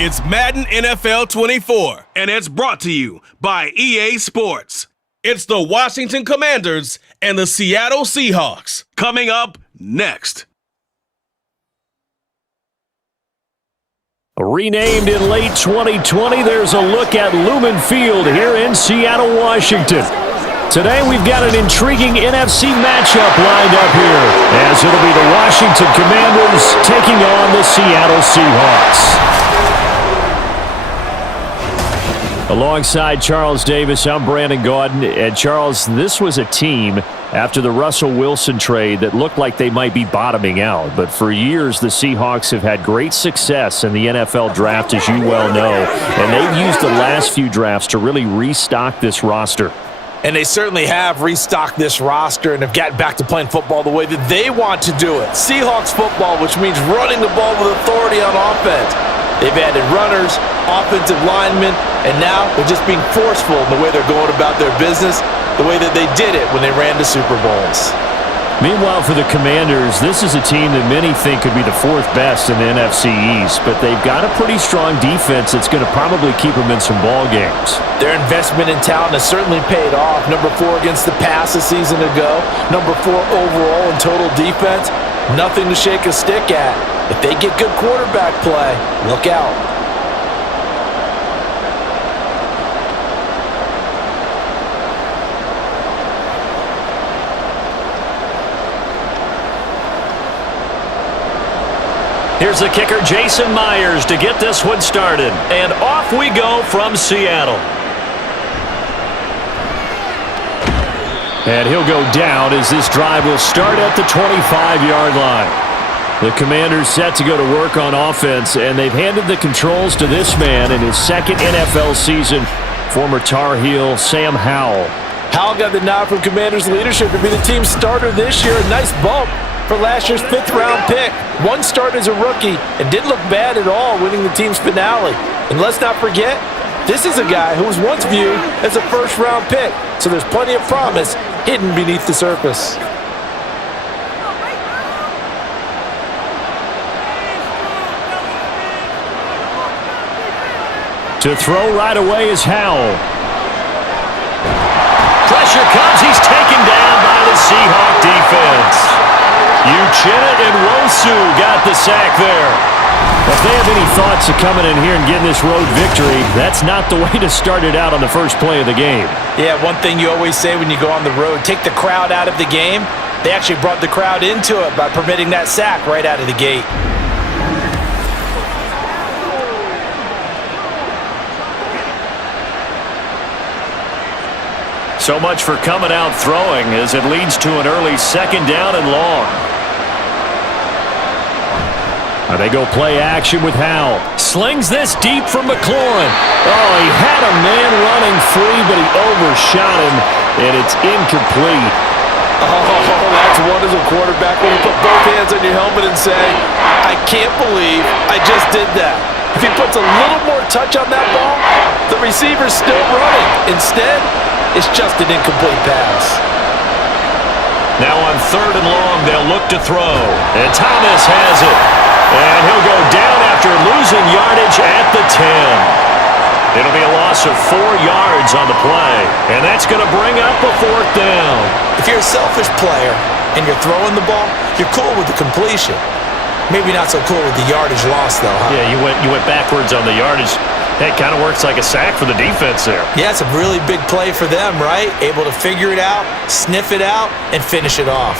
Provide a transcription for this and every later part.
It's Madden NFL 24, and it's brought to you by EA Sports. It's the Washington Commanders and the Seattle Seahawks. Coming up next. Renamed in late 2020, there's a look at Lumen Field here in Seattle, Washington. Today we've got an intriguing NFC matchup lined up here, as it'll be the Washington Commanders taking on the Seattle Seahawks. Alongside Charles Davis, I'm Brandon Gaudin. And Charles, this was a team after the Russell Wilson trade that looked like they might be bottoming out. But for years, the Seahawks have had great success in the NFL draft, as you well know. And they've used the last few drafts to really restock this roster. And they certainly have restocked this roster and have gotten back to playing football the way that they want to do it. Seahawks football, which means running the ball with authority on offense. They've added runners, offensive linemen, and now they're just being forceful in the way they're going about their business, the way that they did it when they ran to Super Bowls. Meanwhile, for the Commanders, this is a team that many think could be the fourth best in the NFC East, but they've got a pretty strong defense that's going to probably keep them in some ball games. Their investment in talent has certainly paid off. Number 4 against the pass a season ago. Number 4 overall in total defense. Nothing to shake a stick at. If they get good quarterback play, look out. Here's the kicker, Jason Myers, to get this one started. And off we go from Seattle. And he'll go down as this drive will start at the 25-yard line. The Commanders set to go to work on offense, and they've handed the controls to this man in his second NFL season, former Tar Heel Sam Howell. Howell got the nod from Commanders leadership to be the team starter this year. A nice bump for last year's 5th-round pick. One start as a rookie and didn't look bad at all, winning the team's finale. And let's not forget, this is a guy who was once viewed as a first-round pick, so there's plenty of promise hidden beneath the surface. To throw right away is Howell. Pressure comes. He's taken down by the Seahawk defense. Uchenna and Wosu got the sack there. If they have any thoughts of coming in here and getting this road victory, that's not the way to start it out on the first play of the game. Yeah, one thing you always say when you go on the road, take the crowd out of the game. They actually brought the crowd into it by permitting that sack right out of the gate. So much for coming out throwing as it leads to an early second down and long. They go play action with Howell. Slings this deep from McLaurin. Oh, he had a man running free, but he overshot him, and it's incomplete. Oh, that's one as a quarterback when you put both hands on your helmet and say, I can't believe I just did that. If he puts a little more touch on that ball, the receiver's still running. Instead, it's just an incomplete pass. Now on 3rd and long, they'll look to throw. And Thomas has it. And he'll go down after losing yardage at the 10. It'll be a loss of 4 yards on the play. And that's going to bring up a 4th down. If you're a selfish player and you're throwing the ball, you're cool with the completion. Maybe not so cool with the yardage loss, though, huh? Yeah, you went backwards on the yardage. It kind of works like a sack for the defense there. Yeah, it's a really big play for them, right? Able to figure it out, sniff it out, and finish it off.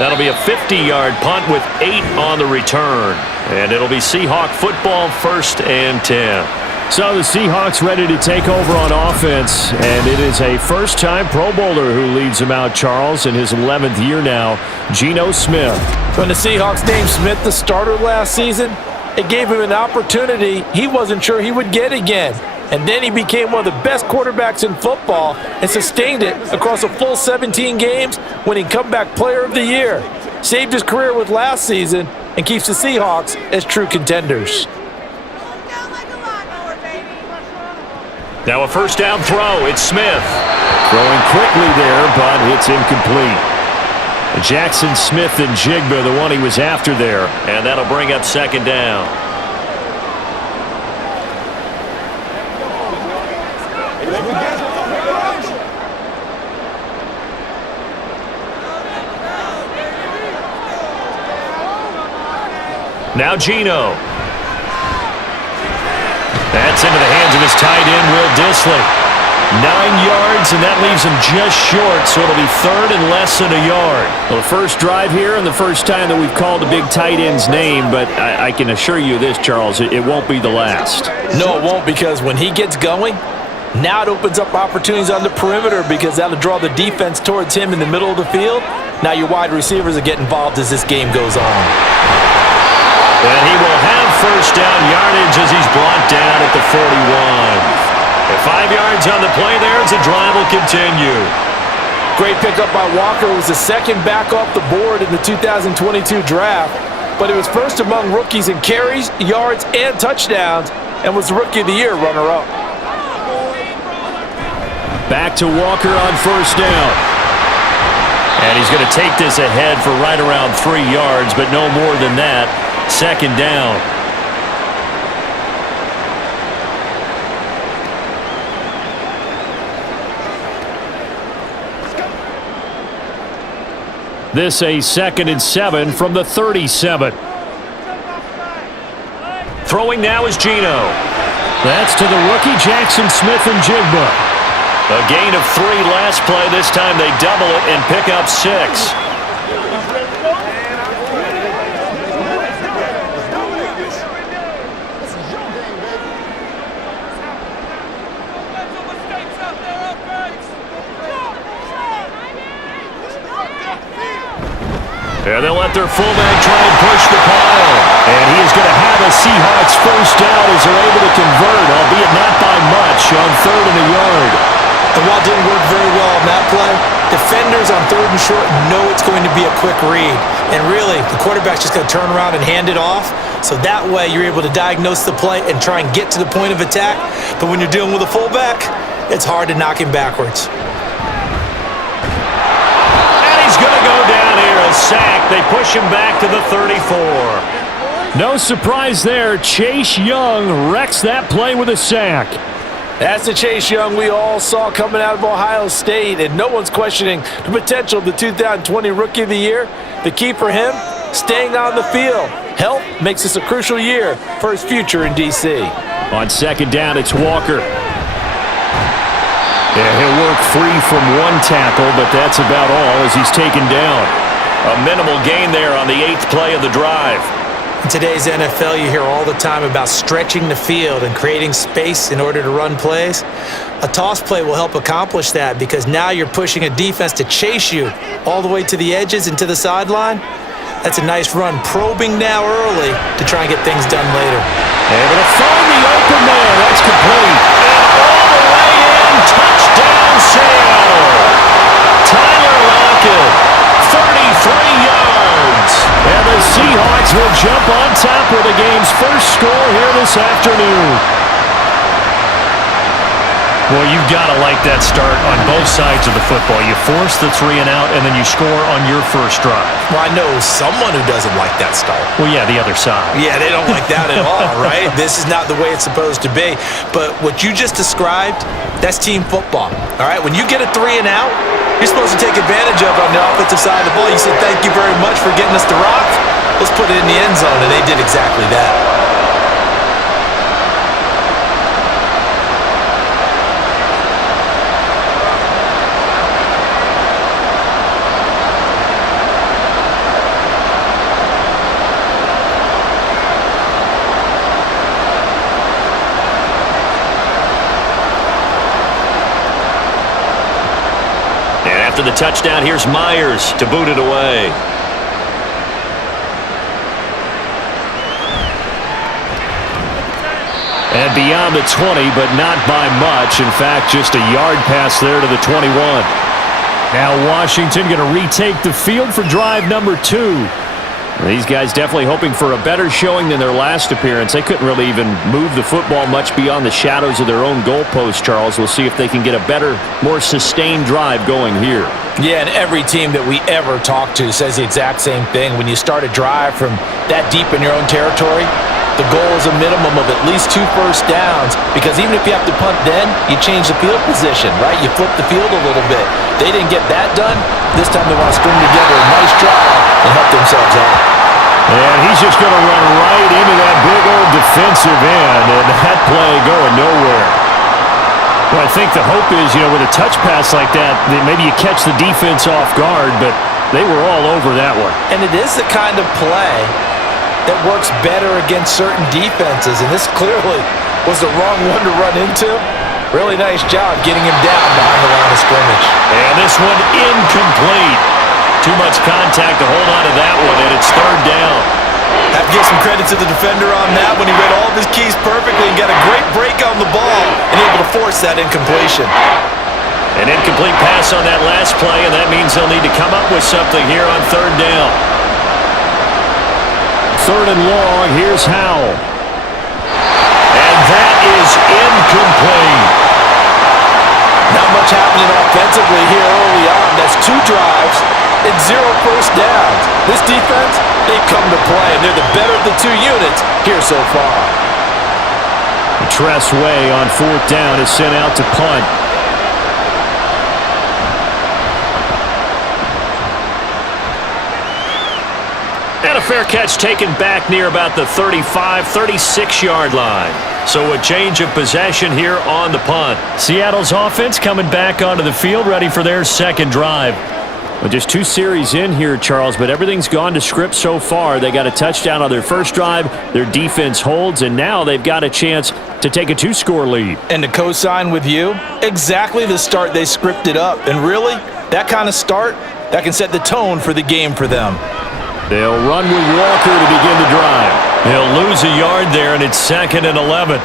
That'll be a 50-yard punt with 8 on the return. And it'll be Seahawk football, 1st and 10. So the Seahawks ready to take over on offense, and it is a first-time Pro Bowler who leads them out, Charles, in his 11th year now, Geno Smith. When the Seahawks named Smith the starter last season, it gave him an opportunity he wasn't sure he would get again. And then he became one of the best quarterbacks in football and sustained it across a full 17 games, winning Comeback Player of the Year. Saved his career with last season and keeps the Seahawks as true contenders. Now a first down throw. It's Smith. Throwing quickly there, but it's incomplete. Jackson Smith and Jigba, the one he was after there. And that'll bring up 2nd down. Now Geno. That's into the hands of his tight end, Will Dissly. 9 yards, and that leaves him just short, so it'll be third and less than a yard. Well, the first drive here and the first time that we've called a big tight end's name, but I can assure you this, Charles, it won't be the last. No, it won't, because when he gets going, now it opens up opportunities on the perimeter because that'll draw the defense towards him in the middle of the field. Now your wide receivers will get involved as this game goes on. And he will have first down yardage as he's brought down at the 41. At 5 yards on the play there as the drive will continue. Great pickup by Walker. It was the second back off the board in the 2022 draft, but it was first among rookies in carries, yards, and touchdowns, and was the Rookie of the Year runner-up. Back to Walker on first down. And he's going to take this ahead for right around 3 yards, but no more than that. Second down. This a 2nd and 7 from the 37. Throwing now is Geno. That's to the rookie Jackson Smith-Njigba. A gain of 3 last play. This time they double it and pick up 6. And they'll let their fullback try and push the pile. And he is going to have a Seahawks first down as they're able to convert, albeit not by much, on 3rd and a yard. And while it didn't work very well on that play, defenders on 3rd and short know it's going to be a quick read. And really, the quarterback's just going to turn around and hand it off. So that way, you're able to diagnose the play and try and get to the point of attack. But when you're dealing with a fullback, it's hard to knock him backwards. And he's going to go down here, a sack. They push him back to the 34. No surprise there. Chase Young wrecks that play with a sack. That's the Chase Young we all saw coming out of Ohio State, and no one's questioning the potential of the 2020 Rookie of the Year. The key for him, staying on the field. Health makes this a crucial year for his future in D.C. On second down, it's Walker. Yeah, he'll work free from one tackle, but that's about all as he's taken down. A minimal gain there on the 8th play of the drive. In today's NFL, you hear all the time about stretching the field and creating space in order to run plays. A toss play will help accomplish that because now you're pushing a defense to chase you all the way to the edges and to the sideline. That's a nice run, probing now early to try and get things done later. Able to find the open man. That's complete. And all the way in. Touchdown, Seattle. Tyler Lockett, 33 yards. And the Seahawks will jump on top with the game's first score here this afternoon. Well, you've got to like that start on both sides of the football. You force the 3 and out, and then you score on your first drive. Well, I know someone who doesn't like that start. Well, yeah, the other side. Yeah, they don't like that at all, right? This is not the way it's supposed to be. But what you just described, that's team football, all right? When you get a 3 and out, you're supposed to take advantage of it on the offensive side of the ball. You said, thank you very much for getting us the rock. Let's put it in the end zone, and they did exactly that. After the touchdown, here's Myers to boot it away. And beyond the 20, but not by much. In fact, just a yard pass there to the 21. Now Washington going to retake the field for drive number 2. These guys definitely hoping for a better showing than their last appearance. They couldn't really even move the football much beyond the shadows of their own goalpost, Charles. We'll see if they can get a better, more sustained drive going here. Yeah, and every team that we ever talk to says the exact same thing. When you start a drive from that deep in your own territory, the goal is a minimum of at least 2 first downs, because even if you have to punt then, you change the field position, right? You flip the field a little bit. They didn't get that done. This time they want to string together a nice drive and help themselves out. And he's just going to run right into that big old defensive end, and that play going nowhere. Well, I think the hope is, with a touch pass like that maybe you catch the defense off guard, but they were all over that one. And it is the kind of play that works better against certain defenses, and this clearly was the wrong one to run into. Really nice job getting him down behind the line of scrimmage. And this one incomplete. Too much contact to hold on to that one, and it's third down. Have to give some credit to the defender on that when he read all of his keys perfectly and got a great break on the ball and able to force that incompletion. An incomplete pass on that last play, and that means they'll need to come up with something here on third down. Third and long, here's Howell. And that is incomplete. Not much happening offensively here early on. That's 2 drives and 0 first downs. This defense, they've come to play, and they're the better of the 2 units here so far. Tress Way on fourth down is sent out to punt. And a fair catch taken back near about the 35, 36-yard line. So a change of possession here on the punt. Seattle's offense coming back onto the field, ready for their second drive. Well, just 2 series in here, Charles, but everything's gone to script so far. They got a touchdown on their first drive, their defense holds, and now they've got a chance to take a 2-score lead. And to co-sign with you, exactly the start they scripted up. And really, that kind of start, that can set the tone for the game for them. They'll run with Walker to begin the drive. They'll lose a yard there, and it's 2nd and 11.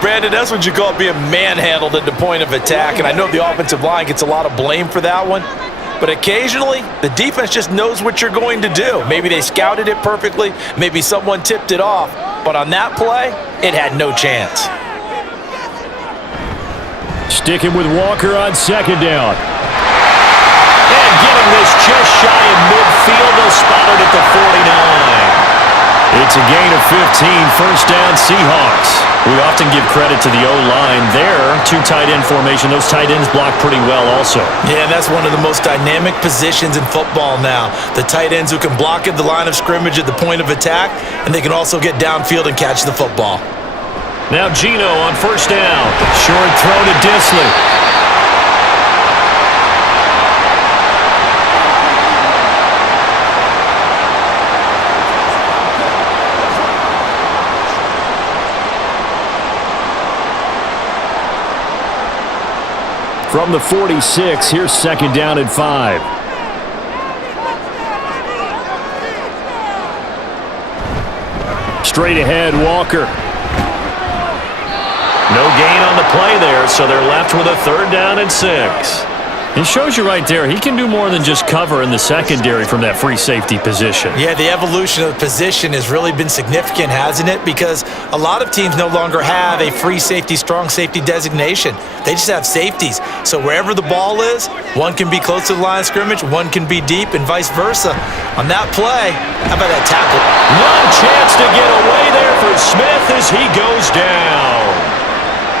Brandon, that's what you call being manhandled at the point of attack, and I know the offensive line gets a lot of blame for that one. But occasionally, the defense just knows what you're going to do. Maybe they scouted it perfectly. Maybe someone tipped it off. But on that play, it had no chance. Sticking with Walker on second down. And getting this just shy of midfield. They'll spot it at the 49. It's a gain of 15, first down Seahawks. We often give credit to the O-line there. 2 tight end formation. Those tight ends block pretty well also. Yeah, that's one of the most dynamic positions in football now. The tight ends who can block at the line of scrimmage at the point of attack, and they can also get downfield and catch the football. Now Gino on first down. Short throw to Disley. From the 46, here's second down and 5. Straight ahead, Walker. No gain on the play there, so they're left with a third down and 6. It shows you right there, he can do more than just cover in the secondary from that free safety position. Yeah, the evolution of the position has really been significant, hasn't it? Because a lot of teams no longer have a free safety, strong safety designation. They just have safeties. So wherever the ball is, one can be close to the line of scrimmage, one can be deep, and vice versa. On that play, how about that tackle? One chance to get away there for Smith as he goes down.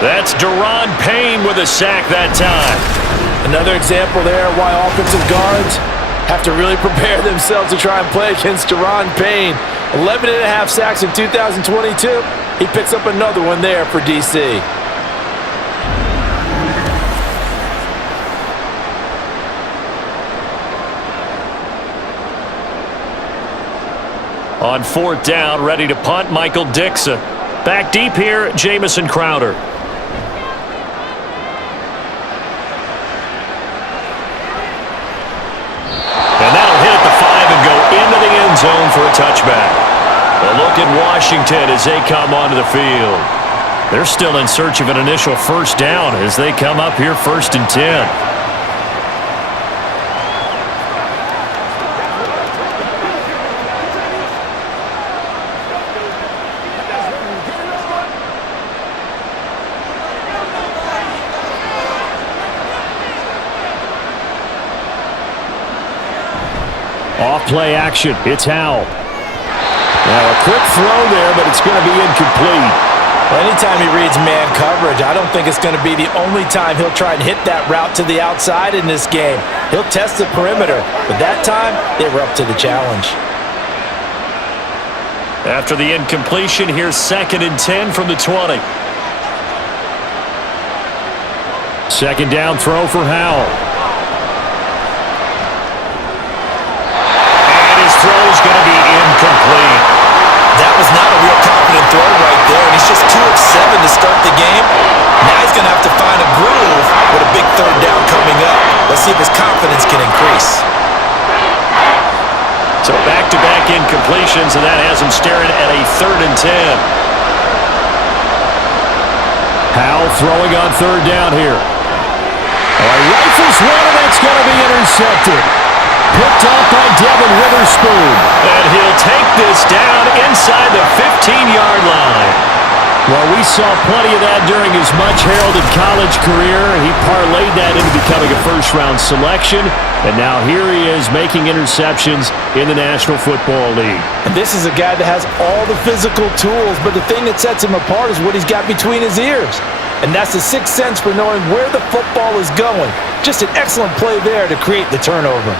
That's Deron Payne with a sack that time. Another example there why offensive guards have to really prepare themselves to try and play against Deron Payne. 11.5 sacks in 2022. He picks up another one there for DC. On fourth down, ready to punt, Michael Dixon. Back deep here, Jamison Crowder. Zone for a touchback. A look at Washington as they come onto the field. They're still in search of an initial first down as they come up here 1st and 10. Off-play action. It's Howell. Now a quick throw there, but it's going to be incomplete. Well, anytime he reads man coverage, I don't think it's going to be the only time he'll try and hit that route to the outside in this game. He'll test the perimeter, but that time they were up to the challenge. After the incompletion, here's 2nd and 10 from the 20. Second down throw for Howell. And his throw is going to be incomplete. That was not a real confident throw right there, and he's just 2 of 7 to start the game. Now he's going to have to find a groove with a big 3rd down coming up. Let's see if his confidence can increase. So back-to-back incompletions, and that has him staring at a 3rd and 10. Howell throwing on 3rd down here. Rifles one, and that's going to be intercepted. Picked off by Devin Witherspoon. And he'll take this down inside the 15-yard line. Well, we saw plenty of that during his much-heralded college career. He parlayed that into becoming a first-round selection, and now here he is making interceptions in the National Football League. And this is a guy that has all the physical tools, but the thing that sets him apart is what he's got between his ears. And that's the sixth sense for knowing where the football is going. Just an excellent play there to create the turnover.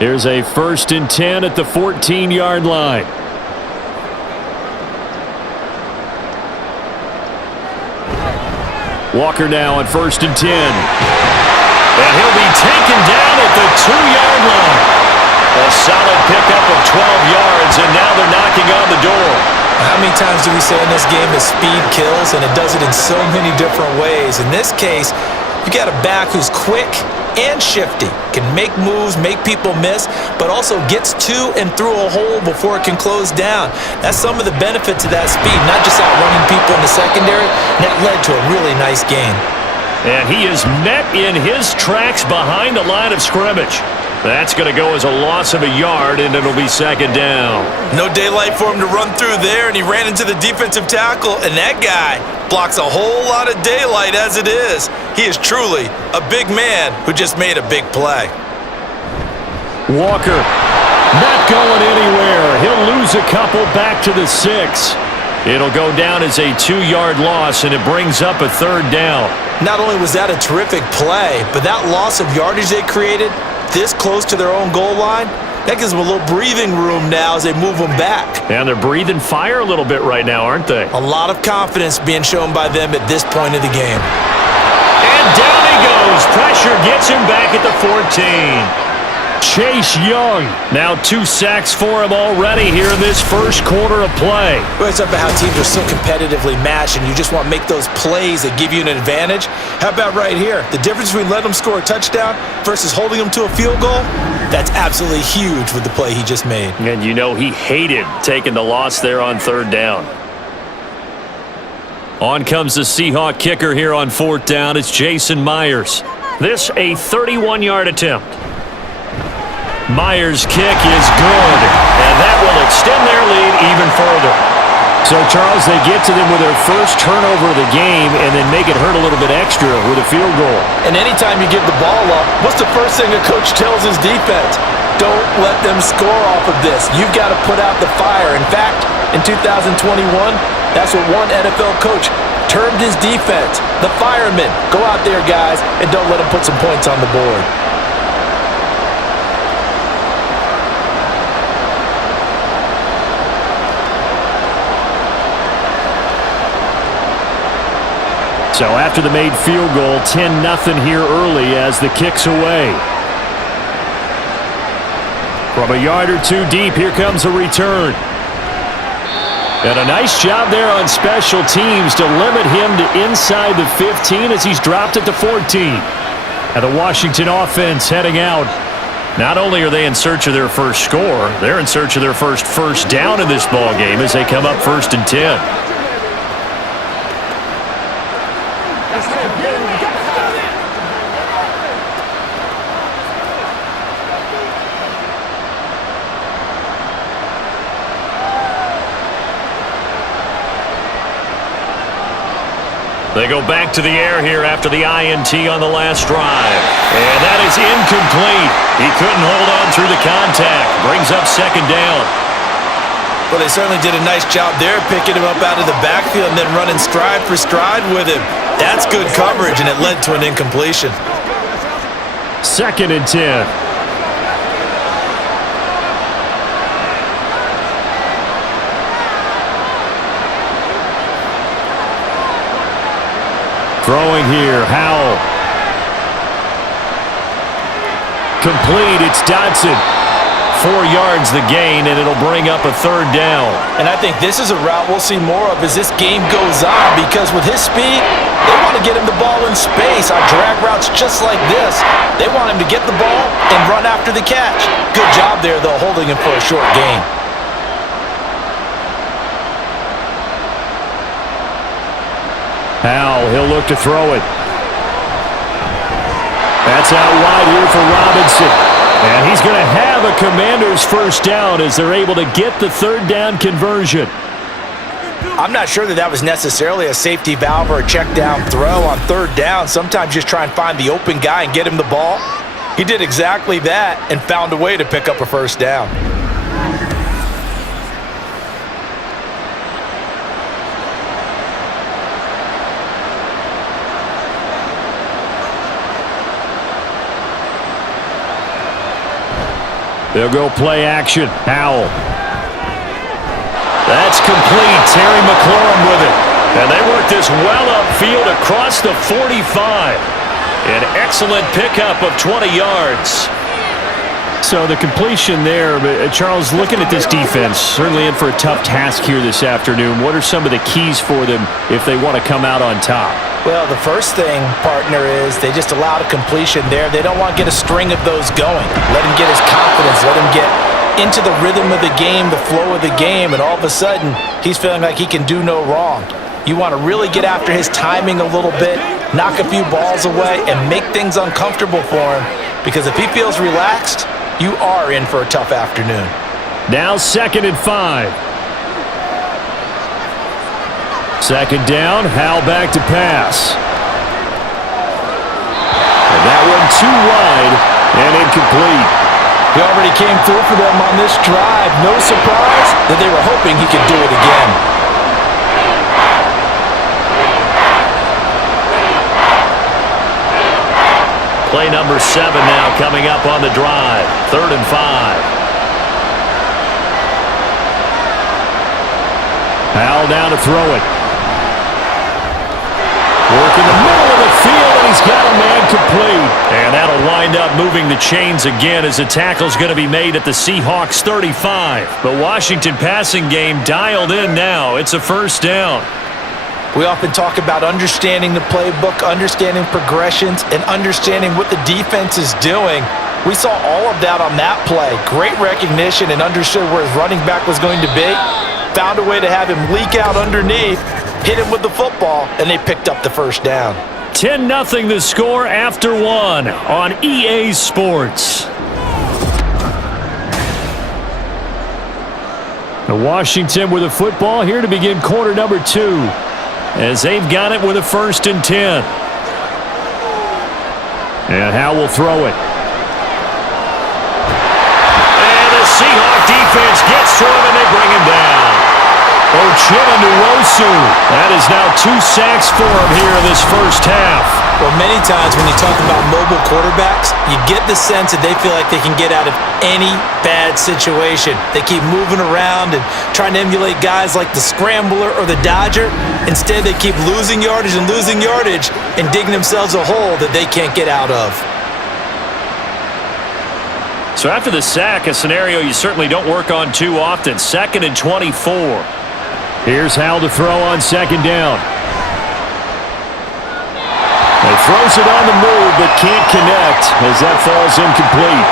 Here's a 1st and 10 at the 14-yard line. Walker now on 1st and 10. And he'll be taken down at the 2-yard line. A solid pickup of 12 yards, and now they're knocking on the door. How many times do we say in this game that speed kills, and it does it in so many different ways? In this case, you got a back who's quick and shifty, can make moves, make people miss, but also gets to and through a hole before it can close down. That's some of the benefits of that speed, not just outrunning people in the secondary. That led to a really nice gain. And he is met in his tracks behind the line of scrimmage. That's going to go as a loss of a yard, and it'll be 2nd down. No daylight for him to run through there, and he ran into the defensive tackle, and that guy blocks a whole lot of daylight as it is. He is truly a big man who just made a big play. Walker not going anywhere. He'll lose a couple back to the 6. It'll go down as a 2-yard loss, and it brings up a 3rd down. Not only was that a terrific play, but that loss of yardage they created this close to their own goal line, that gives them a little breathing room now as they move them back. And they're breathing fire a little bit right now, aren't they? A lot of confidence being shown by them at this point of the game. And down he goes. Pressure gets him back at the 14. Chase Young. Now 2 sacks for him already here in this first quarter of play. Well, it's about how teams are so competitively matched, and you just want to make those plays that give you an advantage. How about right here? The difference between letting them score a touchdown versus holding them to a field goal? That's absolutely huge with the play he just made. And you know he hated taking the loss there on 3rd down. On comes the Seahawk kicker here on 4th down. It's Jason Myers. This a 31-yard attempt. Myers' kick is good, and that will extend their lead even further. So, Charles, they get to them with their first turnover of the game and then make it hurt a little bit extra with a field goal. And anytime you give the ball up, what's the first thing a coach tells his defense? Don't let them score off of this. You've got to put out the fire. In fact, in 2021, that's what one NFL coach termed his defense. The firemen. Go out there, guys, and don't let them put some points on the board. So after the made field goal, 10-0 here early as the kick's away. From a yard or 2 deep, here comes a return. And a nice job there on special teams to limit him to inside the 15 as he's dropped at the 14. And the Washington offense heading out. Not only are they in search of their first score, they're in search of their first down in this ball game as they come up 1st and 10. They go back to the air here after the INT on the last drive. And that is incomplete. He couldn't hold on through the contact. Brings up 2nd down. Well, they certainly did a nice job there, picking him up out of the backfield and then running stride for stride with him. That's good coverage, and it led to an incompletion. 2nd and 10. Throwing here, Howell. Complete, it's Dodson. 4 yards the gain, and it'll bring up a 3rd down. And I think this is a route we'll see more of as this game goes on, because with his speed, they want to get him the ball in space on drag routes just like this. They want him to get the ball and run after the catch. Good job there, though, holding him for a short gain. Howell, he'll look to throw it. That's out wide here for Robinson. And he's going to have a Commanders 1st down as they're able to get the 3rd down conversion. I'm not sure that was necessarily a safety valve or a check down throw on 3rd down. Sometimes just try and find the open guy and get him the ball. He did exactly that and found a way to pick up a 1st down. They'll go play action. Howell. That's complete. Terry McLaurin with it. And they work this well upfield across the 45. An excellent pickup of 20 yards. So the completion there, but Charles, looking at this defense, certainly in for a tough task here this afternoon. What are some of the keys for them if they want to come out on top? Well, the first thing, partner, is they just allowed a completion there. They don't want to get a string of those going. Let him get his confidence. Let him get into the rhythm of the game, the flow of the game, and all of a sudden, he's feeling like he can do no wrong. You want to really get after his timing a little bit, knock a few balls away, and make things uncomfortable for him, because if he feels relaxed, you are in for a tough afternoon. Now 2nd and 5. 2nd down, Howell back to pass. And that one too wide and incomplete. He already came through for them on this drive. No surprise that they were hoping he could do it again. Play number 7 now coming up on the drive. 3rd and 5. Howell down to throw it. Work in the middle of the field, and he's got a man complete. And that'll wind up moving the chains again as the tackle's going to be made at the Seahawks 35. The Washington passing game dialed in now. It's a 1st down. We often talk about understanding the playbook, understanding progressions, and understanding what the defense is doing. We saw all of that on that play. Great recognition and understood where his running back was going to be. Found a way to have him leak out underneath, hit him with the football, and they picked up the 1st down. 10-0 the score after 1 on EA Sports. Washington with a football here to begin quarter number 2, as they've got it with a 1st and 10. And Howell will throw it. And the Seahawk defense gets to him, and they bring him down. Ochimba-Nwosu. That is now 2 sacks for him here in this 1st half. Well, many times when you talk about mobile quarterbacks, you get the sense that they feel like they can get out of any bad situation. They keep moving around and trying to emulate guys like the Scrambler or the Dodger. Instead, they keep losing yardage and digging themselves a hole that they can't get out of. So after the sack, a scenario you certainly don't work on too often. 2nd and 24. Here's Howell to throw on 2nd down. He throws it on the move, but can't connect as that falls incomplete.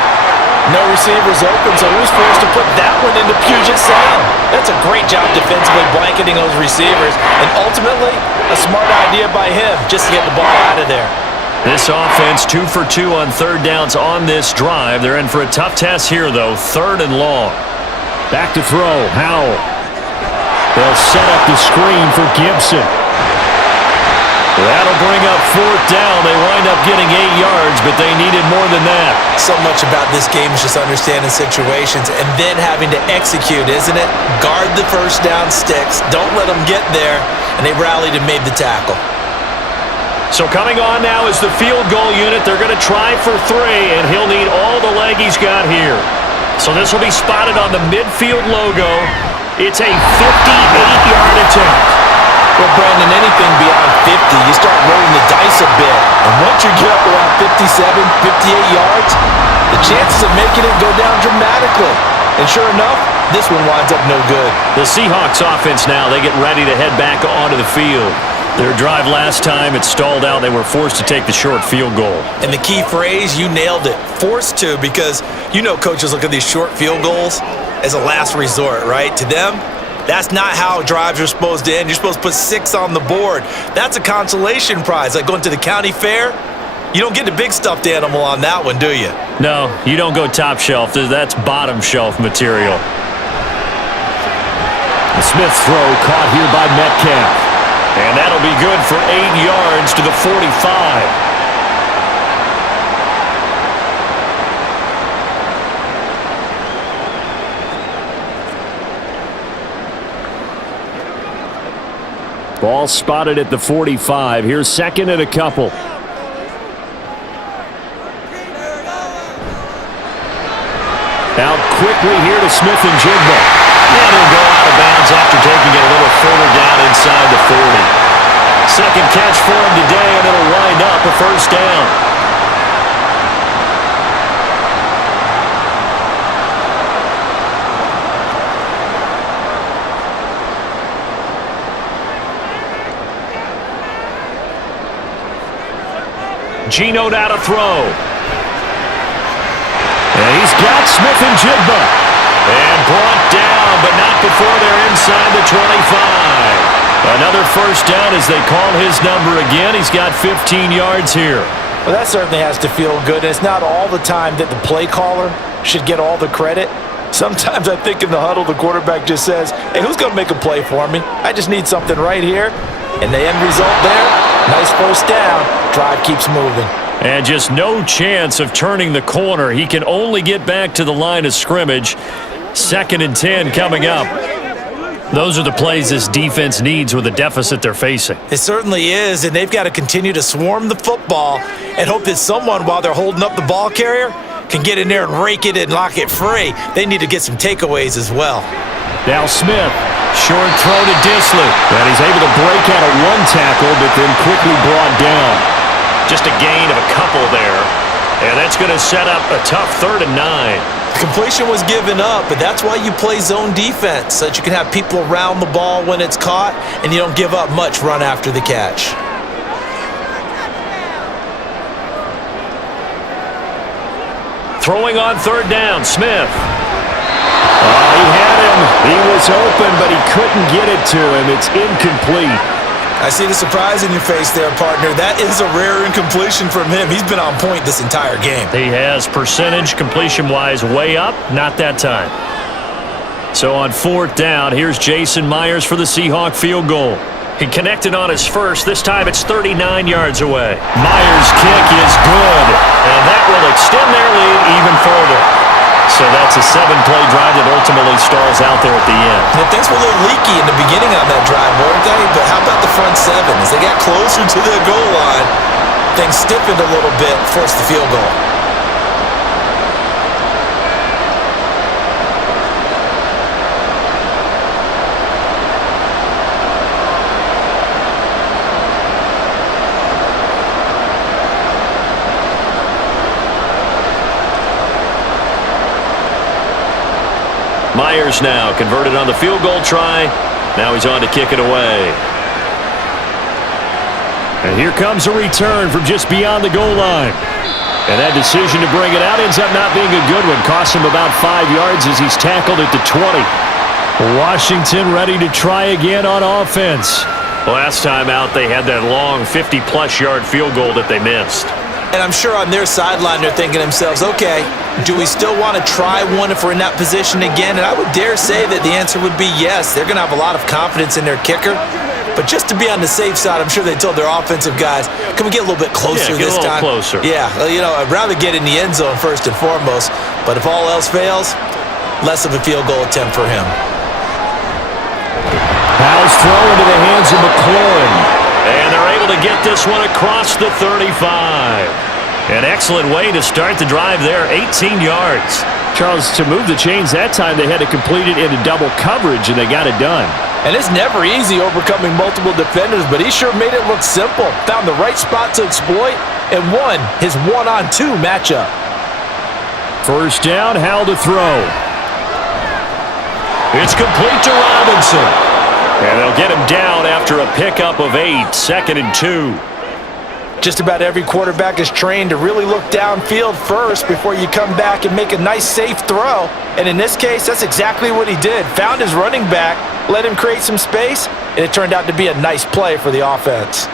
No receivers open, so he was forced to put that one into Puget Sound. That's a great job defensively blanketing those receivers, and ultimately, a smart idea by him just to get the ball out of there. This offense 2 for 2 on 3rd downs on this drive. They're in for a tough test here, though. 3rd and long. Back to throw, Howell. They'll set up the screen for Gibson. That'll bring up 4th down. They wind up getting 8 yards, but they needed more than that. So much about this game is just understanding situations and then having to execute, isn't it? Guard the first down sticks. Don't let them get there. And they rallied and made the tackle. So coming on now is the field goal unit. They're going to try for 3, and he'll need all the leg he's got here. So this will be spotted on the midfield logo. It's a 58-yard attempt. Well, Brandon, anything beyond 50, you start rolling the dice a bit. And once you get up around 57, 58 yards, the chances of making it go down dramatically. And sure enough, this one winds up no good. The Seahawks offense now, they get ready to head back onto the field. Their drive last time, it stalled out. They were forced to take the short field goal. And the key phrase, you nailed it, forced to, because you know coaches look at these short field goals as a last resort, right? To them, that's not how drives are supposed to end. You're supposed to put 6 on the board. That's a consolation prize. Like going to the county fair, you don't get the big stuffed animal on that one, do you? No, you don't go top shelf. That's bottom shelf material. The Smith throw caught here by Metcalf. And that'll be good for 8 yards to the 45. Ball spotted at the 45. Here's 2nd and a couple. Out quickly here to Smith and Jigba. And he'll go out of bounds after taking it a little further down inside the 40. Second catch for him today, and it'll wind up a first down. Geno now to throw. And he's got Smith and Jigba. And brought down, but not before they're inside the 25. Another first down as they call his number again. He's got 15 yards here. Well, that certainly has to feel good. It's not all the time that the play caller should get all the credit. Sometimes I think in the huddle, the quarterback just says, hey, who's going to make a play for me? I just need something right here. And the end result there, nice first down. Drive keeps moving. And just no chance of turning the corner. He can only get back to the line of scrimmage. 2nd and 10 coming up. Those are the plays this defense needs with the deficit they're facing. It certainly is, and they've got to continue to swarm the football and hope that someone, while they're holding up the ball carrier, can get in there and rake it and lock it free. They need to get some takeaways as well. Now Smith, short throw to Disley. And he's able to break out of one tackle, but then quickly brought down. Just a gain of a couple there. And that's going to set up a tough 3rd and 9. The completion was given up, but that's why you play zone defense, so that you can have people around the ball when it's caught, and you don't give up much run after the catch. Throwing on 3rd down, Smith. He had him. He was open, but he couldn't get it to him. It's incomplete. I see the surprise in your face there, partner. That is a rare incompletion from him. He's been on point this entire game. He has percentage completion-wise way up. Not that time. So on 4th down, here's Jason Myers for the Seahawk field goal. He connected on his first. This time it's 39 yards away. Myers' kick is good, and that will extend their lead even further. So that's a 7-play drive that ultimately stalls out there at the end. And things were a little leaky in the beginning on that drive, weren't they? But how about the front 7? As they got closer to the goal line, things stiffened a little bit, forced the field goal. Myers now converted on the field goal try. Now he's on to kick it away. And here comes a return from just beyond the goal line. And that decision to bring it out ends up not being a good one. Costs him about 5 yards as he's tackled at the 20. Washington ready to try again on offense. Last time out, they had that long 50-plus yard field goal that they missed. And I'm sure on their sideline they're thinking to themselves, okay, do we still want to try one if we're in that position again? And I would dare say that the answer would be yes. They're going to have a lot of confidence in their kicker. But just to be on the safe side, I'm sure they told their offensive guys, can we get a little bit closer this time? Get a little closer. Yeah, I'd rather get in the end zone first and foremost. But if all else fails, less of a field goal attempt for him. Powell's throw into the hands of McLaurin. And they're able to get this one across the 35. An excellent way to start the drive there, 18 yards. Charles, to move the chains that time, they had to complete it into double coverage, and they got it done. And it's never easy overcoming multiple defenders, but he sure made it look simple. Found the right spot to exploit and won his one-on-two matchup. First down, Howell to throw. It's complete to Robinson. And they'll get him down after a pickup of 8, 2nd and 2. Just about every quarterback is trained to really look downfield first before you come back and make a nice, safe throw. And in this case, that's exactly what he did. Found his running back, let him create some space, and it turned out to be a nice play for the offense.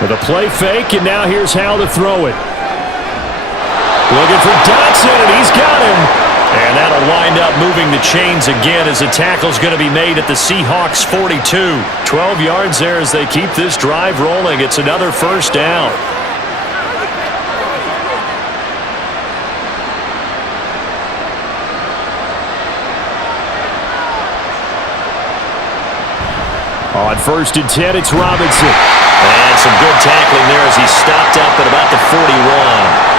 With a play fake, and now here's Howell to throw it. Looking for Dotson, and he's got him. And that'll wind up moving the chains again as the tackle's going to be made at the Seahawks 42. 12 yards there as they keep this drive rolling. It's another first down. On 1st and 10, it's Robinson. And some good tackling there as he stopped up at about the 41.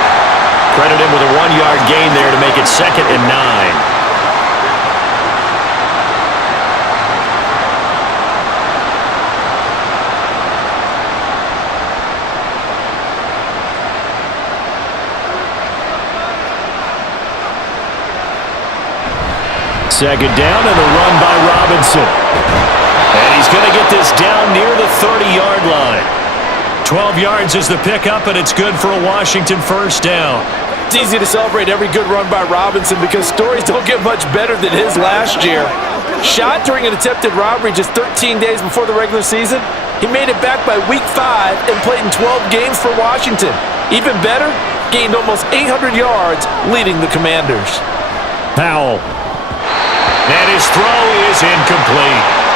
Credit him with a 1-yard gain there to make it 2nd and 9. Second down and a run by Robinson. And he's going to get this down near the 30-yard line. 12 yards is the pickup, and it's good for a Washington first down. It's easy to celebrate every good run by Robinson because stories don't get much better than his last year. Shot during an attempted robbery just 13 days before the regular season. He made it back by week 5 and played in 12 games for Washington. Even better, gained almost 800 yards leading the Commanders. Powell. And his throw is incomplete.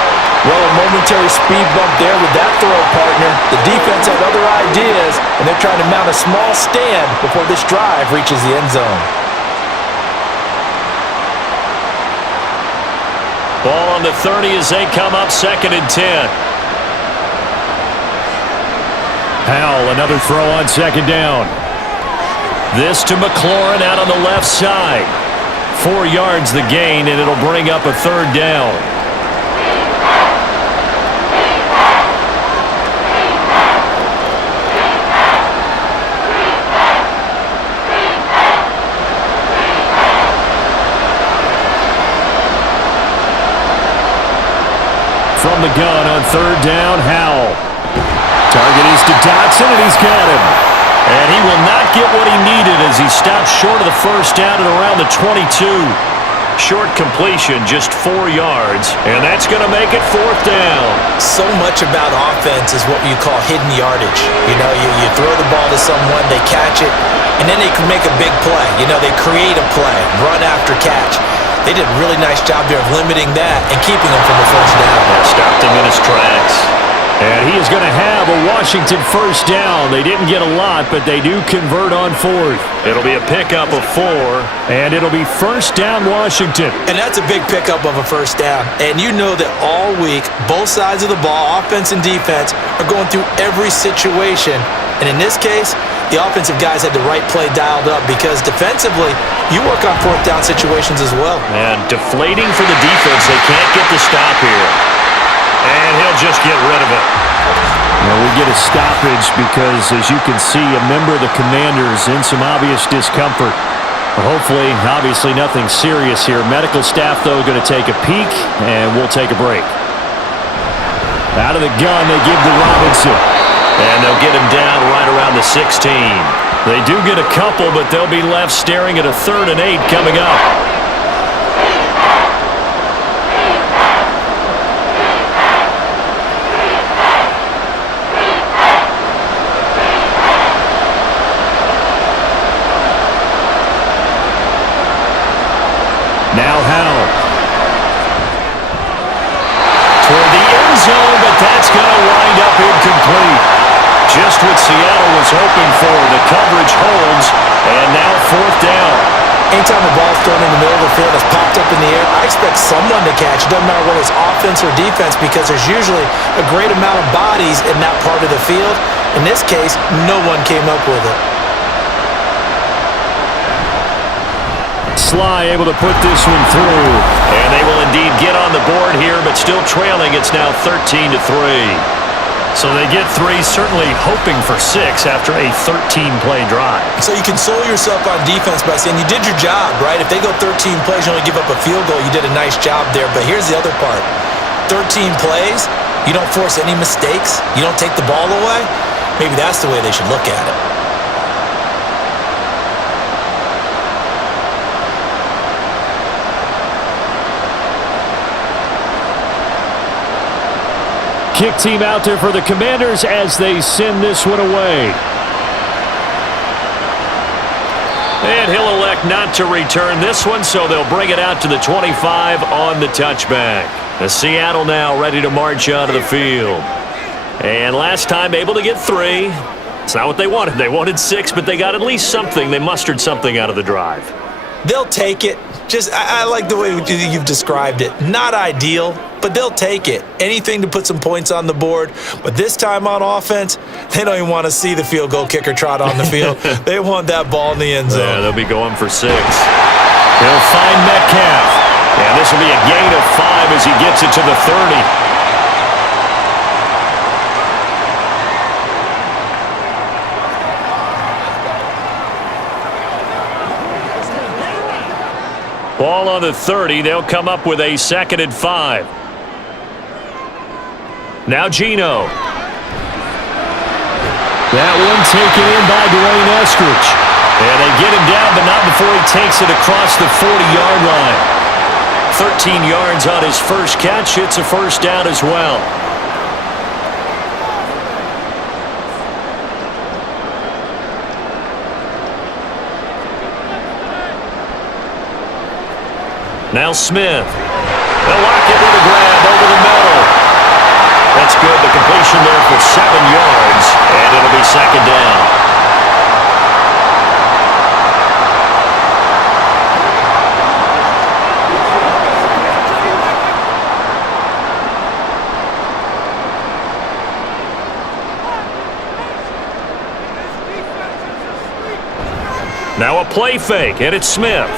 Well, a momentary speed bump there with that throw, partner. The defense had other ideas, and they're trying to mount a small stand before this drive reaches the end zone. Ball on the 30 as they come up 2nd and 10. Howell, another throw on 2nd down. This to McLaurin out on the left side. 4 yards the gain, and it'll bring up a 3rd down. From the gun on 3rd down, Howell. Target is to Dotson, and he's got him. And he will not get what he needed as he stopped short of the first down at around the 22. Short completion, just 4 yards, and that's going to make it 4th down. So much about offense is what you call hidden yardage. You throw the ball to someone, they catch it, and then they can make a big play. They create a play, run after catch. They did a really nice job there of limiting that and keeping him from the first down. That stopped him in his tracks. And he is going to have a Washington first down. They didn't get a lot, but they do convert on 4th. It'll be a pickup of 4, and it'll be first down Washington. And that's a big pickup of a first down. And you know that all week, both sides of the ball, offense and defense, are going through every situation. And in this case, the offensive guys had the right play dialed up because defensively, you work on 4th down situations as well. And deflating for the defense. They can't get the stop here. And he'll just get rid of it. Well, we get a stoppage because, as you can see, a member of the Commanders in some obvious discomfort. Hopefully, obviously nothing serious here. Medical staff, though, going to take a peek, and we'll take a break. Out of the gun, they give to Robinson. And they'll get him down right around the 16. They do get a couple, but they'll be left staring at a 3rd and 8 coming up. Now Howell. anytime a ball's thrown in the middle of the field that's popped up in the air, I expect someone to catch. It doesn't matter whether it's offense or defense because there's usually a great amount of bodies in that part of the field. In this case, no one came up with it. Sly able to put this one through. And they will indeed get on the board here, but still trailing. It's now 13-3. So they get 3, certainly hoping for 6 after a 13-play drive. So you console yourself on defense by saying you did your job, right? If they go 13 plays, you only give up a field goal, you did a nice job there. But here's the other part. 13 plays, you don't force any mistakes, you don't take the ball away. Maybe that's the way they should look at it. Kick team out there for the Commanders as they send this one away. And he'll elect not to return this one, so they'll bring it out to the 25 on the touchback. The Seattle now ready to march onto the field. And last time able to get 3. It's not what they wanted. They wanted 6, but they got at least something. They mustered something out of the drive. They'll take it. I like the way you've described it. Not ideal, but they'll take it. Anything to put some points on the board. But this time on offense, they don't even want to see the field goal kicker trot on the field. They want that ball in the end zone. Yeah, they'll be going for 6. He'll find Metcalf. And this will be a gain of 5 as he gets it to the 30. Ball on the 30. They'll come up with a 2nd and 5. Now Geno. That one taken in by Dwayne Eskridge. And they get him down, but not before he takes it across the 40-yard line. 13 yards on his first catch. It's a first down as well. Now Smith. They'll lock it with a grab over the middle. That's good. The completion there for 7 yards, and it'll be 2nd down. Now a play fake, and it's Smith.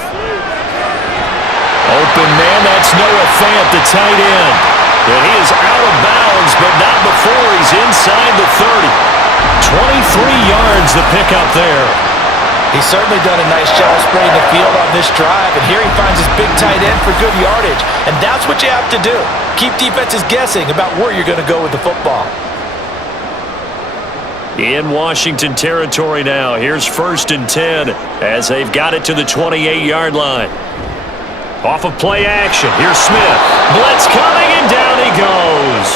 Open man, that's Noah Fant, the tight end. And he is out of bounds, but not before he's inside the 30. 23 yards the pickup there. He's certainly done a nice job spreading the field on this drive, and here he finds his big tight end for good yardage. And that's what you have to do. Keep defenses guessing about where you're going to go with the football. In Washington territory now. Here's 1st and 10 as they've got it to the 28-yard line. Off of play action. Here's Smith. Blitz coming, and down he goes.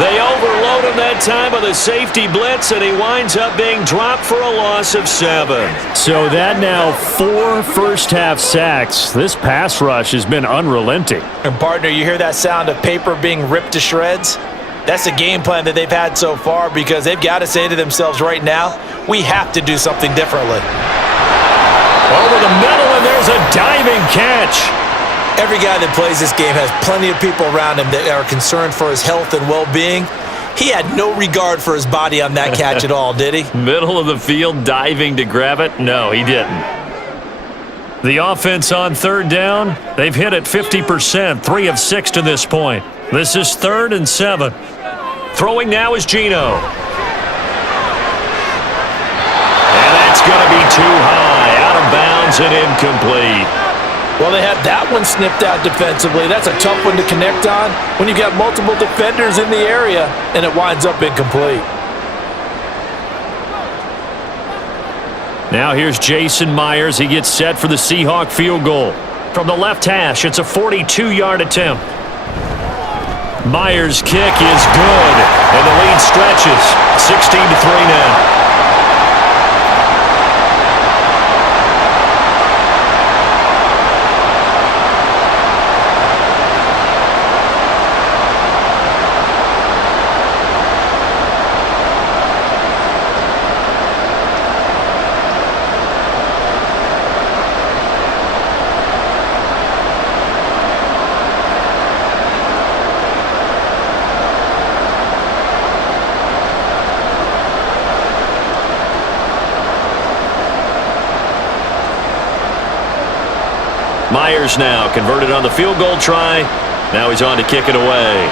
They overload him that time with a safety blitz, and he winds up being dropped for a loss of 7. So that now 4 first-half sacks. This pass rush has been unrelenting. And partner, you hear that sound of paper being ripped to shreds? That's the game plan that they've had so far because they've got to say to themselves right now, we have to do something differently. Over the middle, and there's a diving catch. Every guy that plays this game has plenty of people around him that are concerned for his health and well-being. He had no regard for his body on that catch at all, did he? Middle of the field, diving to grab it? No, he didn't. The offense on 3rd down, they've hit it 50%, 3 of 6 to this point. This is 3rd and 7. Throwing now is Geno. And that's going to be too high, out of bounds and incomplete. Well, they had that one snipped out defensively. That's a tough one to connect on when you've got multiple defenders in the area, and it winds up incomplete. Now here's Jason Myers. He gets set for the Seahawk field goal. From the left hash, it's a 42-yard attempt. Myers' kick is good, and the lead stretches. 16-3 now. Myers now converted on the field goal try. Now he's on to kick it away.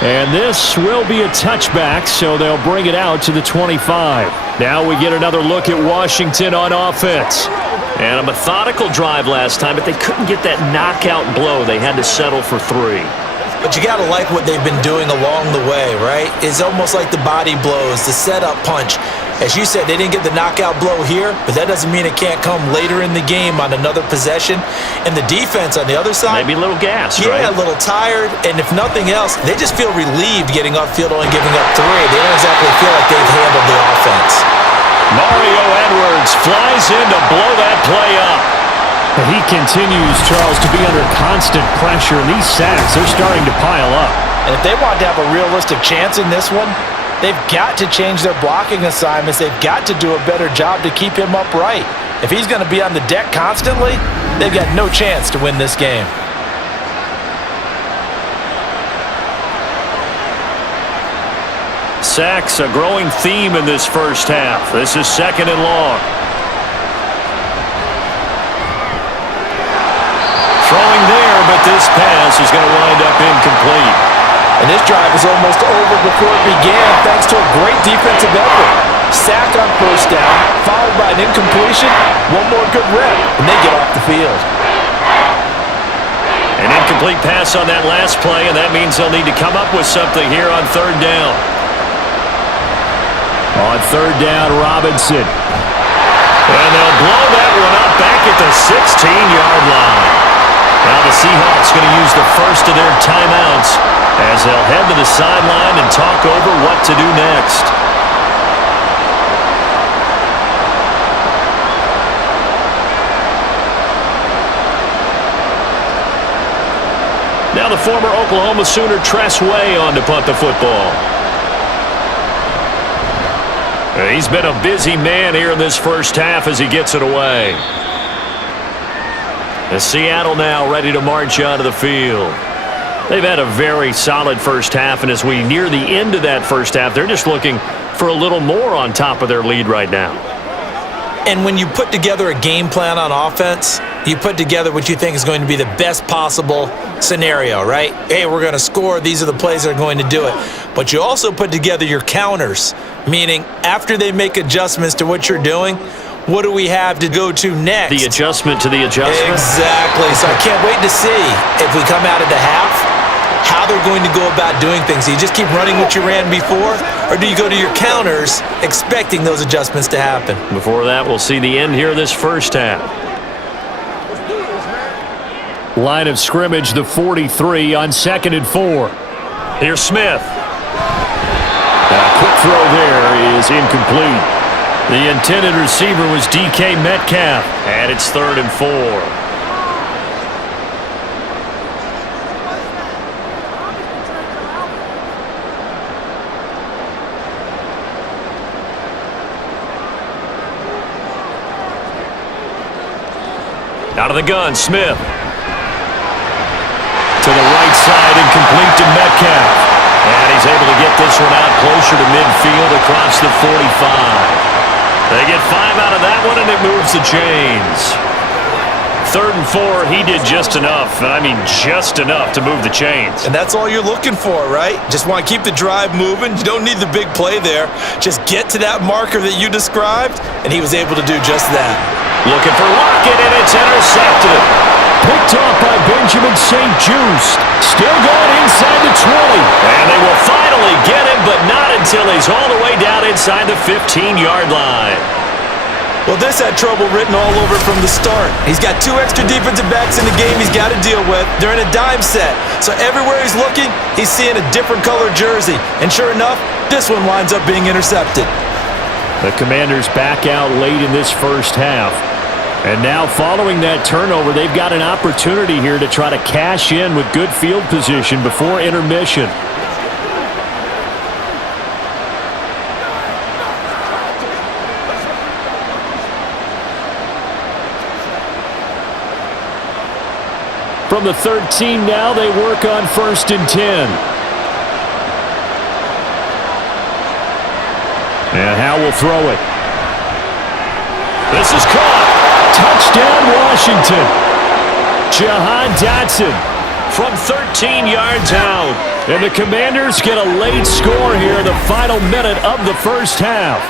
And this will be a touchback, so they'll bring it out to the 25. Now we get another look at Washington on offense. And a methodical drive last time, but they couldn't get that knockout blow. They had to settle for 3. But you got to like what they've been doing along the way, right? It's almost like the body blows, the setup punch. As you said, they didn't get the knockout blow here, but that doesn't mean it can't come later in the game on another possession. And the defense on the other side, maybe a little gassed, right? Yeah, a little tired. And if nothing else, they just feel relieved getting upfield only giving up 3. They don't exactly feel like they've handled the offense. Mario Edwards flies in to blow that play up. He continues, Charles, to be under constant pressure, and these sacks, they're starting to pile up. And if they want to have a realistic chance in this one, they've got to change their blocking assignments. They've got to do a better job to keep him upright. If he's going to be on the deck constantly, they've got no chance to win this game. Sacks, a growing theme in this first half. This is 2nd and long. Throwing there, but this pass is going to wind up incomplete. And this drive is almost over before it began thanks to a great defensive effort. Sack on first down, followed by an incompletion, one more good rep, and they get off the field. An incomplete pass on that last play, and that means they'll need to come up with something here on 3rd down. On 3rd down, Robinson. And they'll blow that one up back at the 16-yard line. Now the Seahawks going to use the first of their timeouts as they'll head to the sideline and talk over what to do next. Now the former Oklahoma Sooner Tress Way on to punt the football. He's been a busy man here in this first half as he gets it away. And Seattle now ready to march onto the field. They've had a very solid first half, and as we near the end of that first half, they're just looking for a little more on top of their lead right now. And when you put together a game plan on offense, you put together what you think is going to be the best possible scenario, right? Hey, we're going to score. These are the plays that are going to do it. But you also put together your counters, meaning after they make adjustments to what you're doing, what do we have to go to next? The adjustment to the adjustment? Exactly. So I can't wait to see if we come out of the half, how they're going to go about doing things. Do you just keep running what you ran before, or do you go to your counters expecting those adjustments to happen? Before that, we'll see the end here of this first half. Line of scrimmage, the 43 on 2nd and 4. Here's Smith. A quick throw there is incomplete. The intended receiver was DK Metcalf, and it's 3rd and 4. Out of the gun, Smith. To the right side, incomplete to Metcalf. And he's able to get this one out closer to midfield across the 45. They get 5 out of that one, and it moves the chains. 3rd and 4, he did just enough. I mean, just enough to move the chains. And that's all you're looking for, right? Just want to keep the drive moving. You don't need the big play there. Just get to that marker that you described, and he was able to do just that. Looking for Lockett, and it's intercepted. Picked off by Benjamin St. Just. Still going inside the 20. And they will finally get him, but not until he's all the way down inside the 15-yard line. Well, this had trouble written all over from the start. He's got 2 extra defensive backs in the game he's got to deal with. They're in a dime set. So everywhere he's looking, he's seeing a different color jersey. And sure enough, this one winds up being intercepted. The Commanders back out late in this first half. And now following that turnover, they've got an opportunity here to try to cash in with good field position before intermission. From the 13 now, they work on 1st and 10. And Howe will throw it. This is caught. Touchdown, Washington. Jahan Dotson from 13 yards out. And the Commanders get a late score here in the final minute of the first half.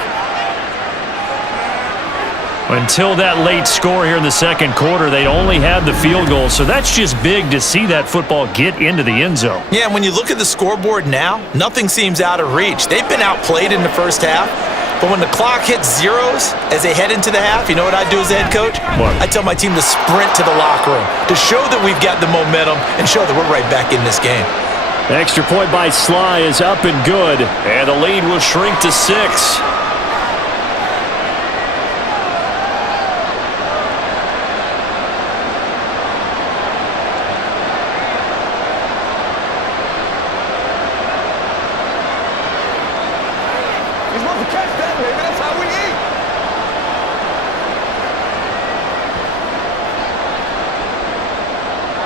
Until that late score here in the second quarter, they only had the field goal. So that's just big to see that football get into the end zone. Yeah, and when you look at the scoreboard now, nothing seems out of reach. They've been outplayed in the first half. But when the clock hits zeros as they head into the half, you know what I do as a head coach? What? I tell my team to sprint to the locker room to show that we've got the momentum and show that we're right back in this game. Extra point by Sly is up and good. And the lead will shrink to 6.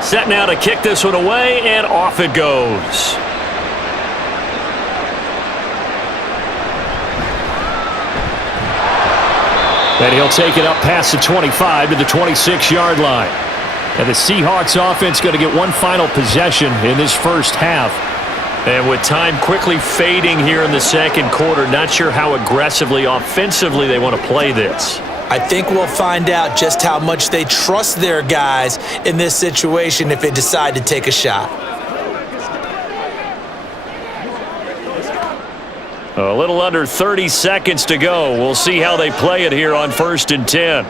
Set now to kick this one away, and off it goes. And he'll take it up past the 25 to the 26-yard line. And the Seahawks offense going to get one final possession in this first half. And with time quickly fading here in the second quarter, not sure how aggressively, offensively they want to play this. I think we'll find out just how much they trust their guys in this situation if they decide to take a shot. A little under 30 seconds to go. We'll see how they play it here on 1st and 10.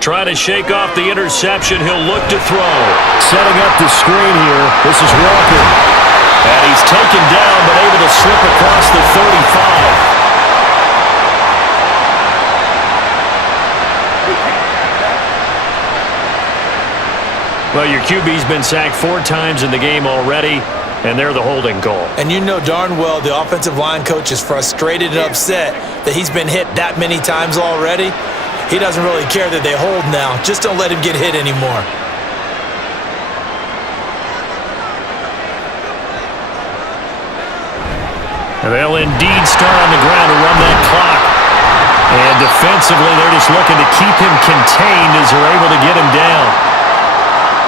Trying to shake off the interception. He'll look to throw. Setting up the screen here. This is Walker. And he's taken down but able to slip across the 35. Well, your QB's been sacked 4 times in the game already, and they're the holding call. And you know darn well the offensive line coach is frustrated and upset that he's been hit that many times already. He doesn't really care that they hold now. Just don't let him get hit anymore. And they'll indeed start on the ground to run that clock. And defensively, they're just looking to keep him contained as they're able to get him down.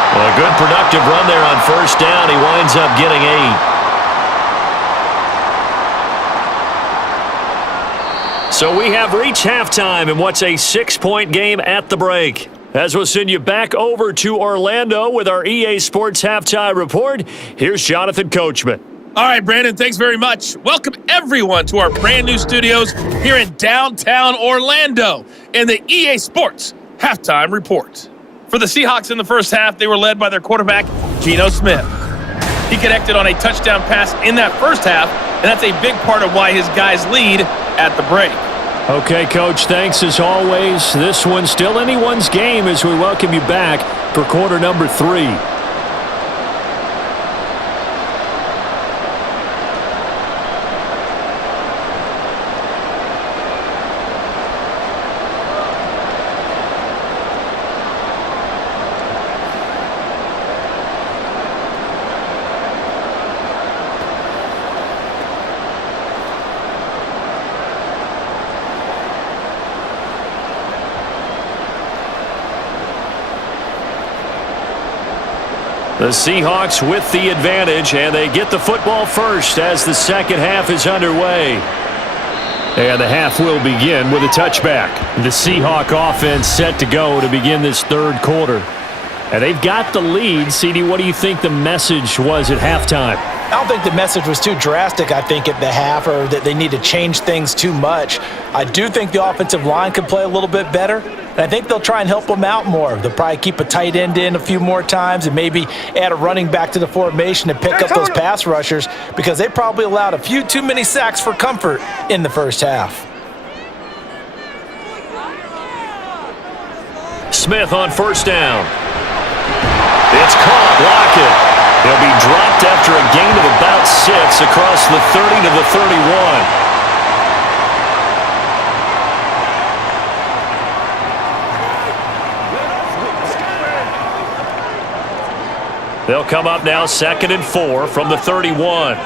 Well, a good productive run there on 1st down. He winds up getting 8. So we have reached halftime in what's a 6-point game at the break. As we'll send you back over to Orlando with our EA Sports Halftime Report, here's Jonathan Coachman. All right, Brandon, thanks very much. Welcome, everyone, to our brand-new studios here in downtown Orlando in the EA Sports Halftime Report. For the Seahawks in the first half, they were led by their quarterback, Geno Smith. He connected on a touchdown pass in that first half, and that's a big part of why his guys lead at the break. Okay, Coach, thanks as always. This one's still anyone's game as we welcome you back for quarter number 3. The Seahawks with the advantage, and they get the football first as the second half is underway. And the half will begin with a touchback. The Seahawk offense set to go to begin this third quarter. And they've got the lead. CD, what do you think the message was at halftime? I don't think the message was too drastic, I think, at the half, or that they need to change things too much. I do think the offensive line could play a little bit better, and I think they'll try and help them out more. They'll probably keep a tight end in a few more times and maybe add a running back to the formation to pick up those pass rushers, because they probably allowed a few too many sacks for comfort in the first half. Smith on 1st down. It's caught. Lockett. He'll be dropped after a gain of about 6 across the 30 to the 31. They'll come up now 2nd and 4 from the 31.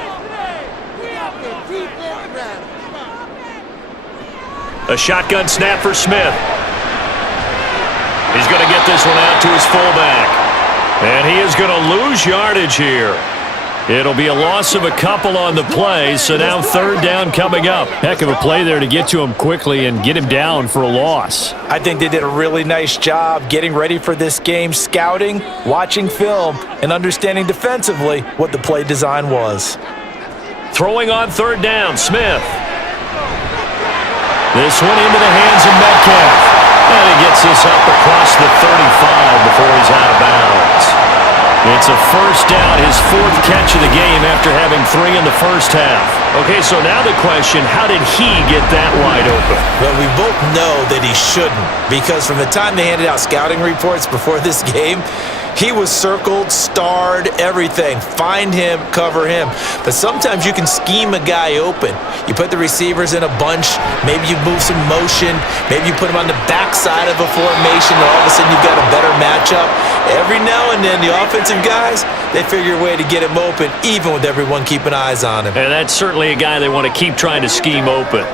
A shotgun snap for Smith. He's going to get this one out to his fullback. And he is going to lose yardage here. It'll be a loss of a couple on the play, so now third down coming up. Heck of a play there to get to him quickly and get him down for a loss. I think they did a really nice job getting ready for this game, scouting, watching film, and understanding defensively what the play design was. Throwing on third down, Smith. This one into the hands of Metcalf. And he gets this up across the 35 before he's out of bounds. It's a first down, his fourth catch of the game after having 3 in the first half. Okay, so now the question, how did he get that wide open? Well, we both know that he shouldn't, because from the time they handed out scouting reports before this game, he was circled, starred, everything. Find him, cover him. But sometimes you can scheme a guy open. You put the receivers in a bunch. Maybe you move some motion. Maybe you put him on the backside of a formation, and all of a sudden you've got a better matchup. Every now and then, the offensive guys, they figure a way to get him open, even with everyone keeping eyes on him. And that's certainly a guy they want to keep trying to scheme open.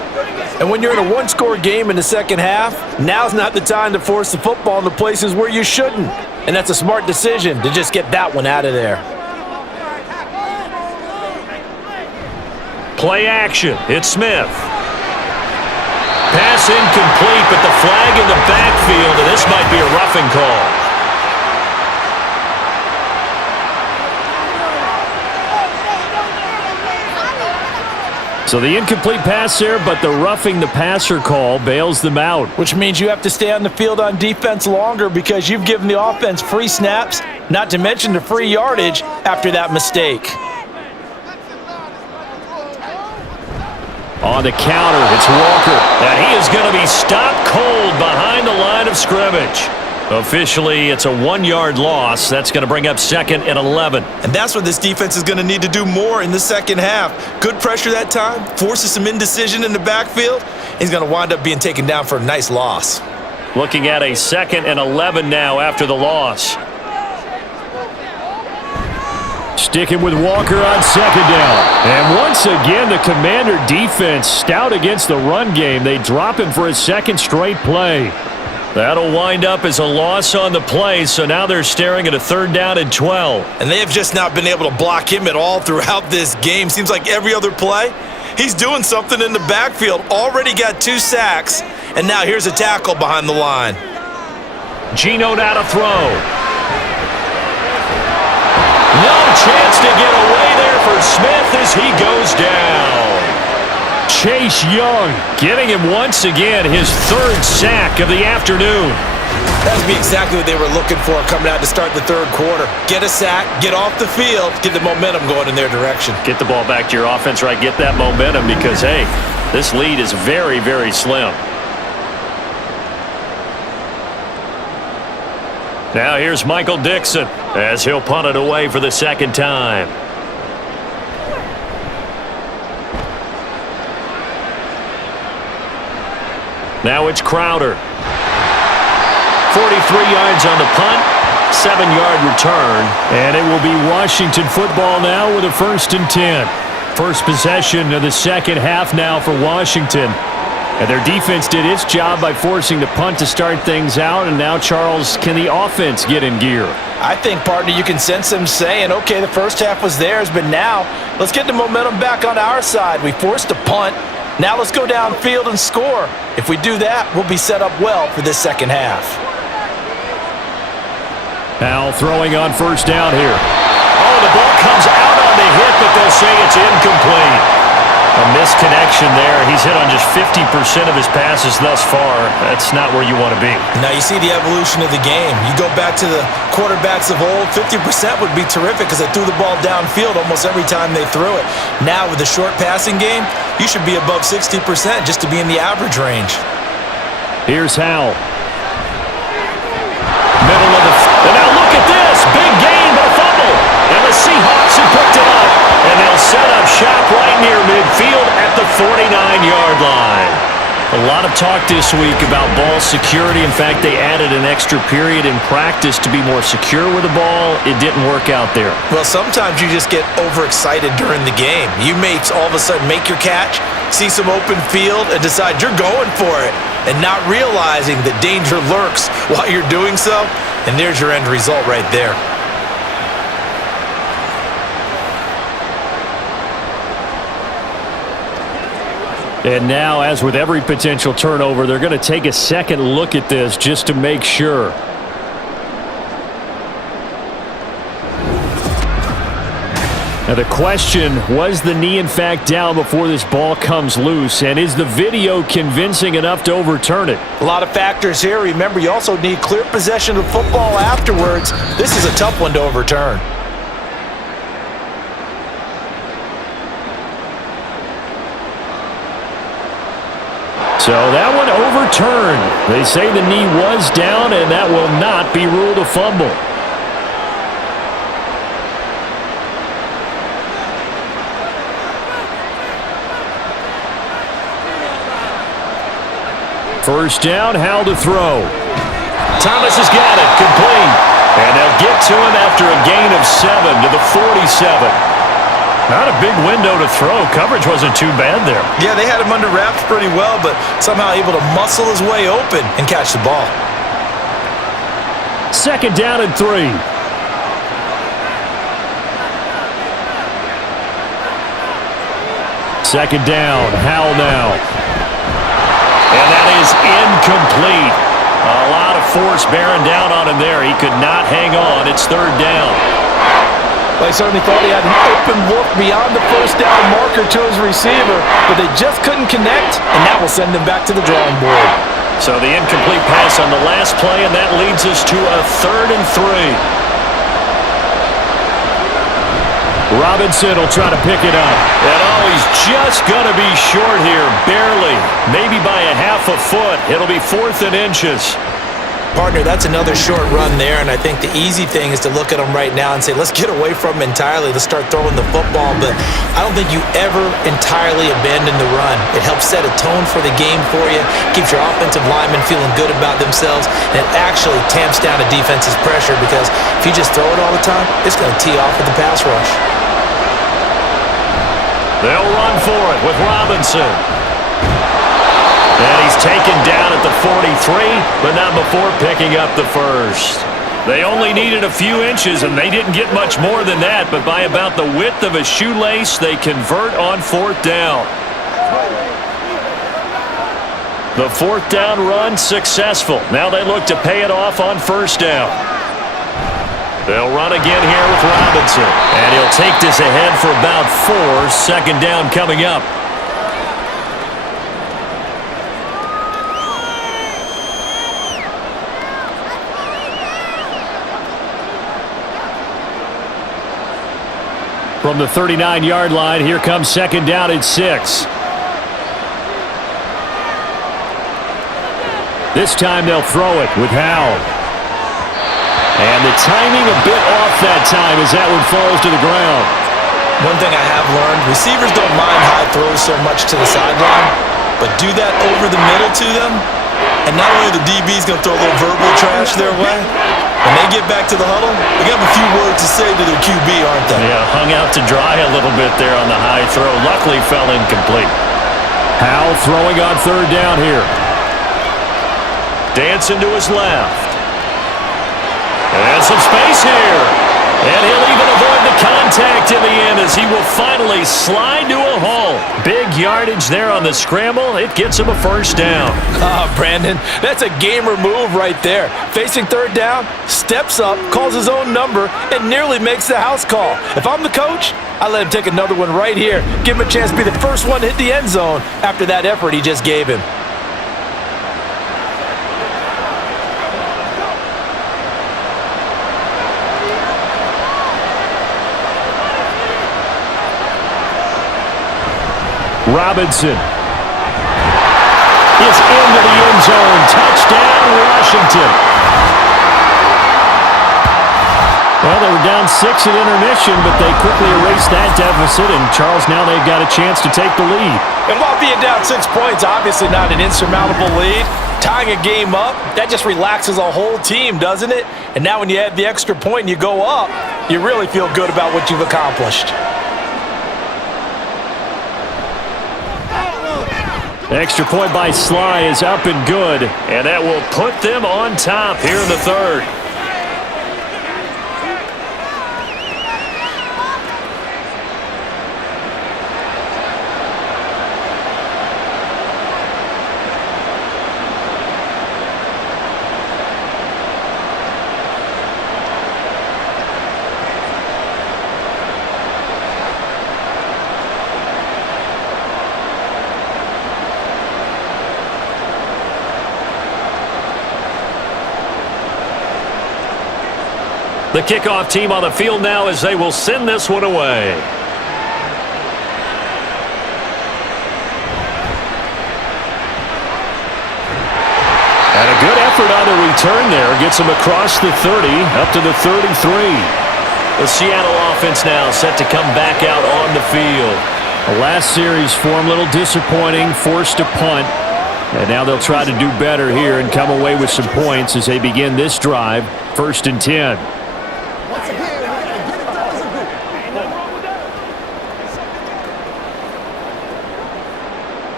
And when you're in a one-score game in the second half, now's not the time to force the football in the places where you shouldn't. And that's a smart decision to just get that one out of there. Play action. It's Smith. Pass incomplete, but the flag in the backfield, and this might be a roughing call. So the incomplete pass there, but the roughing the passer call bails them out. Which means you have to stay on the field on defense longer because you've given the offense free snaps, not to mention the free yardage after that mistake. On the counter, it's Walker. And he is going to be stopped cold behind the line of scrimmage. Officially, it's a 1-yard loss. That's going to bring up second and 11. And that's what this defense is going to need to do more in the second half. Good pressure that time, forces some indecision in the backfield. He's going to wind up being taken down for a nice loss. Looking at a second and 11 now after the loss. Sticking with Walker on second down. And once again, the Commander defense stout against the run game. They drop him for a second straight play. That'll wind up as a loss on the play, so now they're staring at a third down and 12. And they have just not been able to block him at all throughout this game. Seems like every other play, he's doing something in the backfield. Already got 2 sacks, and now here's a tackle behind the line. Geno now to throw. No chance to get away there for Smith as he goes down. Chase Young getting him once again his 3rd sack of the afternoon. That would be exactly what they were looking for coming out to start the third quarter. Get a sack, get off the field, get the momentum going in their direction. Get the ball back to your offense, right? Get that momentum because, hey, this lead is very, very slim. Now here's Michael Dixon as he'll punt it away for the second time. Now it's Crowder. 43 yards on the punt, 7-yard return, and it will be Washington football now with a 1st and 10. First possession of the second half now for Washington. And their defense did its job by forcing the punt to start things out, and now, Charles, can the offense get in gear? I think, partner, you can sense them saying, okay, the first half was theirs, but now let's get the momentum back on our side. We forced a punt. Now let's go downfield and score. If we do that, we'll be set up well for this second half. Now throwing on first down here. Oh, the ball comes out on the hit, but they'll say it's incomplete. A misconnection there. He's hit on just 50% of his passes thus far. That's not where you want to be. Now you see the evolution of the game. You go back to the quarterbacks of old, 50% would be terrific because they threw the ball downfield almost every time they threw it. Now with the short passing game, you should be above 60% just to be in the average range. Here's Howell. Middle of the and now look at this. Big gain, but a fumble. And the Seahawks have picked it up. And they'll set up shop right near midfield at the 49-yard line. A lot of talk this week about ball security. In fact, they added an extra period in practice to be more secure with the ball. It didn't work out there. Well, sometimes you just get overexcited during the game. You may all of a sudden make your catch, see some open field, and decide you're going for it, and not realizing that danger lurks while you're doing so, and there's your end result right there. And now, as with every potential turnover, they're going to take a second look at this just to make sure. Now the question, was the knee in fact down before this ball comes loose? And is the video convincing enough to overturn it? A lot of factors here. Remember, you also need clear possession of football afterwards. This is a tough one to overturn. So that one overturned. They say the knee was down, and that will not be ruled a fumble. First down, Howell to throw. Thomas has got it, complete. And they'll get to him after a gain of 7 to the 47. Not a big window to throw. Coverage wasn't too bad there. Yeah, they had him under wraps pretty well, but somehow able to muscle his way open and catch the ball. Second down and 3. Second down, Howell now. And that is incomplete. A lot of force bearing down on him there. He could not hang on. It's third down. Well, he certainly thought he had an open look beyond the first down marker to his receiver, but they just couldn't connect, and that will send him back to the drawing board. So the incomplete pass on the last play, and that leads us to a 3rd and 3. Robinson will try to pick it up. And he's just going to be short here, barely, maybe by a half a foot. It'll be 4th and inches. Partner, that's another short run there, and I think the easy thing is to look at him right now and say, let's get away from him entirely. Let's start throwing the football, but I don't think you ever entirely abandon the run. It helps set a tone for the game for you, keeps your offensive linemen feeling good about themselves, and it actually tamps down a defense's pressure because if you just throw it all the time, it's going to tee off with the pass rush. They'll run for it with Robinson. And he's taken down at the 43, but not before picking up the first. They only needed a few inches, and they didn't get much more than that, but by about the width of a shoelace, they convert on 4th down. The 4th down run successful. Now they look to pay it off on 1st down. They'll run again here with Robinson, and he'll take this ahead for about 4. Second down coming up. From the 39-yard line, here comes second down and 6. This time they'll throw it with Howell. And the timing a bit off that time as that one falls to the ground. One thing I have learned, receivers don't mind high throws so much to the sideline, but do that over the middle to them, and not only the DB's going to throw a little verbal trash their way, when they get back to the huddle, they got a few words to say to their QB, aren't they? Yeah, hung out to dry a little bit there on the high throw. Luckily fell incomplete. Howell throwing on 3rd down here. Dancing to his left. And some space here. And he'll even avoid the contact in the end as he will finally slide to a hole. Big yardage there on the scramble. It gets him a 1st down. Brandon, that's a gamer move right there. Facing 3rd down, steps up, calls his own number, and nearly makes the house call. If I'm the coach, I let him take another one right here. Give him a chance to be the first one to hit the end zone after that effort he just gave him. Robinson is into the end zone. Touchdown, Washington. Well, they were down 6 at intermission, but they quickly erased that deficit, and Charles, now they've got a chance to take the lead. And while being down 6 points, obviously not an insurmountable lead, tying a game up, that just relaxes a whole team, doesn't it? And now when you add the extra point and you go up, you really feel good about what you've accomplished. Extra point by Sly is up and good, and that will put them on top here in the third. The kickoff team on the field now as they will send this one away. And a good effort on the return there. Gets him across the 30, up to the 33. The Seattle offense now set to come back out on the field. The last series for him, a little disappointing, forced a punt. And now they'll try to do better here and come away with some points as they begin this drive, 1st and 10.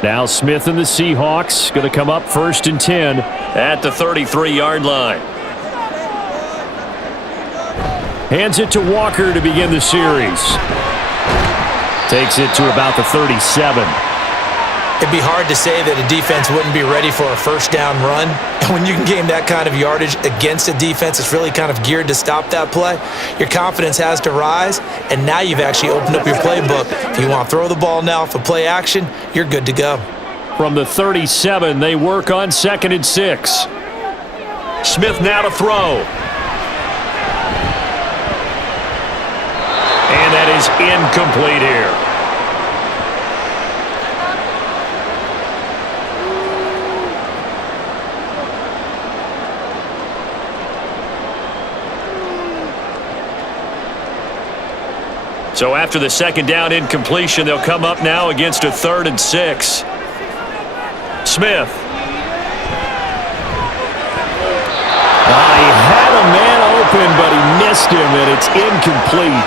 Now Smith and the Seahawks going to come up 1st and 10 at the 33-yard line. Hands it to Walker to begin the series. Takes it to about the 37. It'd be hard to say that a defense wouldn't be ready for a first down run. And when you can gain that kind of yardage against a defense that's really kind of geared to stop that play, your confidence has to rise, and now you've actually opened up your playbook. If you want to throw the ball now for play action, you're good to go. From the 37, they work on 2nd and 6. Smith now to throw. And that is incomplete here. So after the 2nd down incompletion, they'll come up now against a 3rd and 6. Smith. He had a man open, but he missed him, and it's incomplete.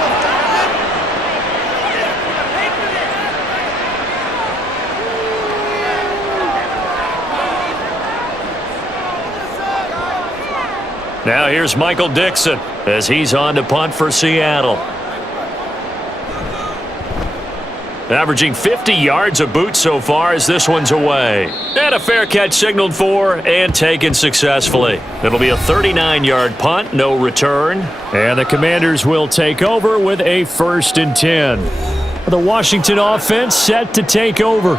Now here's Michael Dixon as he's on to punt for Seattle. Averaging 50 yards a boot so far as this one's away. And a fair catch signaled for and taken successfully. It'll be a 39-yard punt, no return. And the Commanders will take over with a 1st and 10. The Washington offense set to take over.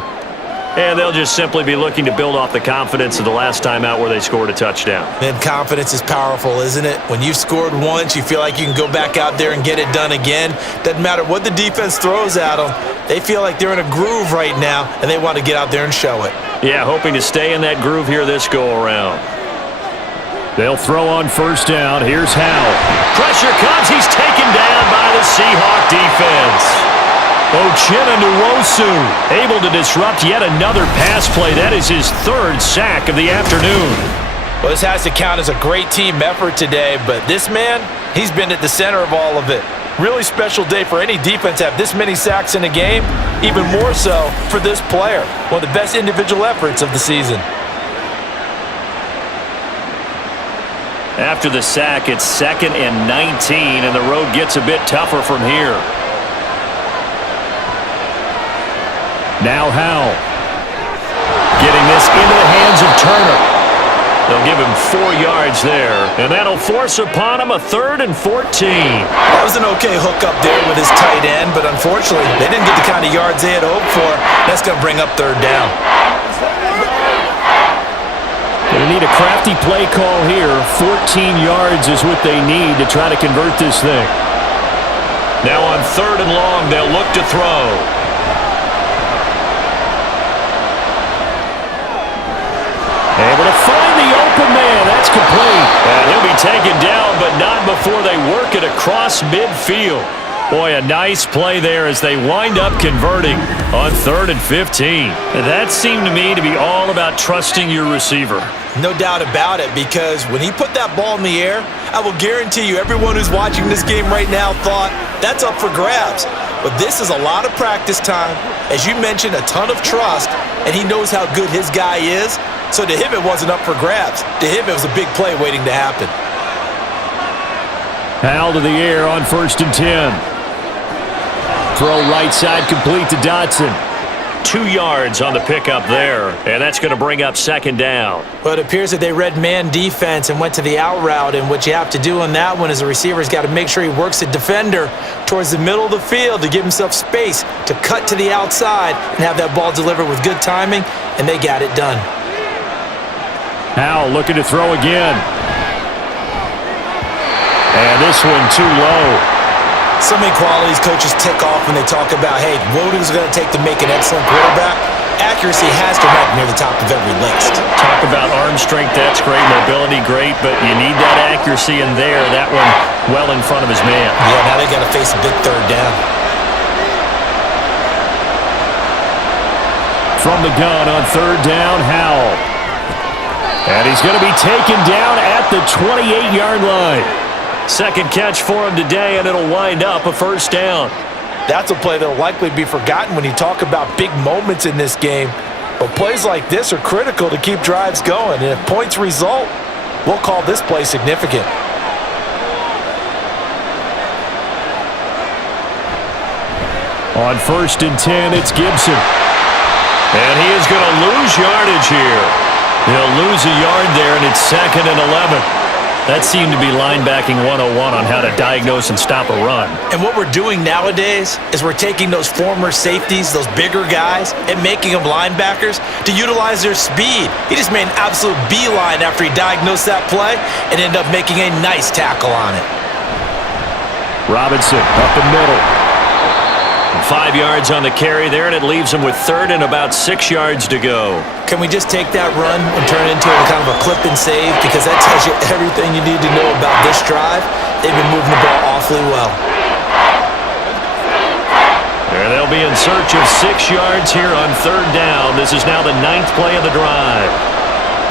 And they'll just simply be looking to build off the confidence of the last time out where they scored a touchdown. And confidence is powerful, isn't it? When you've scored once, you feel like you can go back out there and get it done again. Doesn't matter what the defense throws at them. They feel like they're in a groove right now, and they want to get out there and show it. Yeah, hoping to stay in that groove here this go-around. They'll throw on 1st down. Here's Howell. Pressure comes. He's taken down by the Seahawk defense. Uchenna Nwosu able to disrupt yet another pass play. That is his 3rd sack of the afternoon. Well, this has to count as a great team effort today, but this man, he's been at the center of all of it. Really special day for any defense to have this many sacks in a game, even more so for this player. One of the best individual efforts of the season. After the sack, it's 2nd and 19, and the road gets a bit tougher from here. Now Howell. Getting this into the hands of Turner. They'll give him 4 yards there, and that'll force upon him a 3rd and 14. That was an okay hook up there with his tight end, but unfortunately, they didn't get the kind of yards they had hoped for. That's going to bring up 3rd down. They need a crafty play call here. 14 yards is what they need to try to convert this thing. Now on 3rd and long, they'll look to throw. Able to find the open man. That's complete. And he'll be taken down, but not before before they work it across midfield. Boy, a nice play there as they wind up converting on 3rd and 15. And that seemed to me to be all about trusting your receiver. No doubt about it, because when he put that ball in the air, I will guarantee you everyone who's watching this game right now thought that's up for grabs. But this is a lot of practice time. As you mentioned, a ton of trust, and he knows how good his guy is. So to him, it wasn't up for grabs. To him, it was a big play waiting to happen. Howell to the air on 1st and 10. Throw right side complete to Dotson. 2 yards on the pickup there, and that's going to bring up 2nd down. Well, it appears that they read man defense and went to the out route, and what you have to do on that one is the receiver's got to make sure he works the defender towards the middle of the field to give himself space to cut to the outside and have that ball delivered with good timing, and they got it done. Howell looking to throw again. And this one too low. So many qualities coaches tick off when they talk about, hey, what is it going to take to make an excellent quarterback? Accuracy has to rank near the top of every list. Talk about arm strength, that's great. Mobility, great. But you need that accuracy in there. That one well in front of his man. Yeah, now they got to face a big 3rd down. From the gun on 3rd down, Howell. And he's going to be taken down at the 28-yard line. 2nd catch for him today, and it'll wind up a 1st down. That's a play that will likely be forgotten when you talk about big moments in this game. But plays like this are critical to keep drives going, and if points result, we'll call this play significant. On 1st and 10, it's Gibson. And he is going to lose yardage here. He'll lose a yard there, and it's 2nd and 11. That seemed to be linebacking 101 on how to diagnose and stop a run. And what we're doing nowadays is we're taking those former safeties, those bigger guys, and making them linebackers to utilize their speed. He just made an absolute beeline after he diagnosed that play and ended up making a nice tackle on it. Robinson up the middle. 5 yards on the carry there, and it leaves him with 3rd and about 6 yards to go. Can we just take that run and turn it into kind of a clip and save? Because that tells you everything you need to know about this drive. They've been moving the ball awfully well. And they'll be in search of 6 yards here on 3rd down. This is now the 9th play of the drive.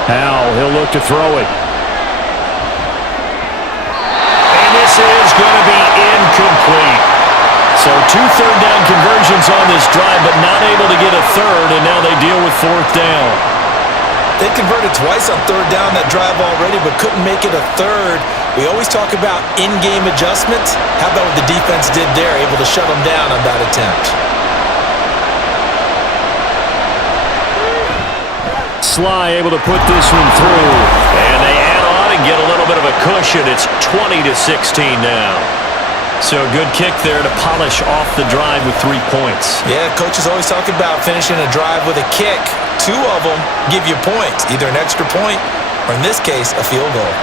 Howell, he'll look to throw it. And this is going to be incomplete. So 2 third-down conversions on this drive, but not able to get a 3rd, and now they deal with 4th down. They converted twice on 3rd down that drive already, but couldn't make it a 3rd. We always talk about in-game adjustments. How about what the defense did there, able to shut them down on that attempt? Sly able to put this one through, and they add on and get a little bit of a cushion. It's 20-16 now. So a good kick there to polish off the drive with 3 points. Yeah, coaches always talk about finishing a drive with a kick. 2 of them give you points, either an extra point or, in this case, a field goal.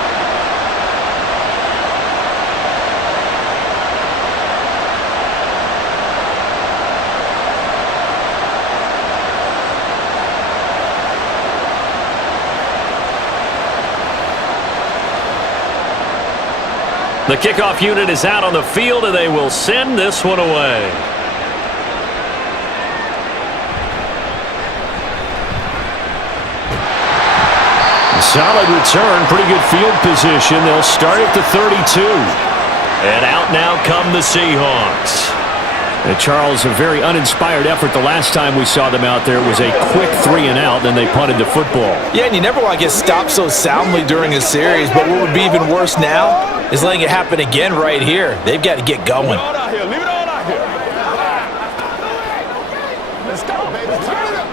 The kickoff unit is out on the field, and they will send this one away. Solid return, pretty good field position. They'll start at the 32. And out now come the Seahawks. And Charles, a very uninspired effort. The last time we saw them out there was a quick 3 and out, then they punted the football. Yeah, and you never want to get stopped so soundly during a series, but what would be even worse now is letting it happen again right here. They've got to get going. Leave it all out here. Leave it all out here. Let's go, baby. Turn it up.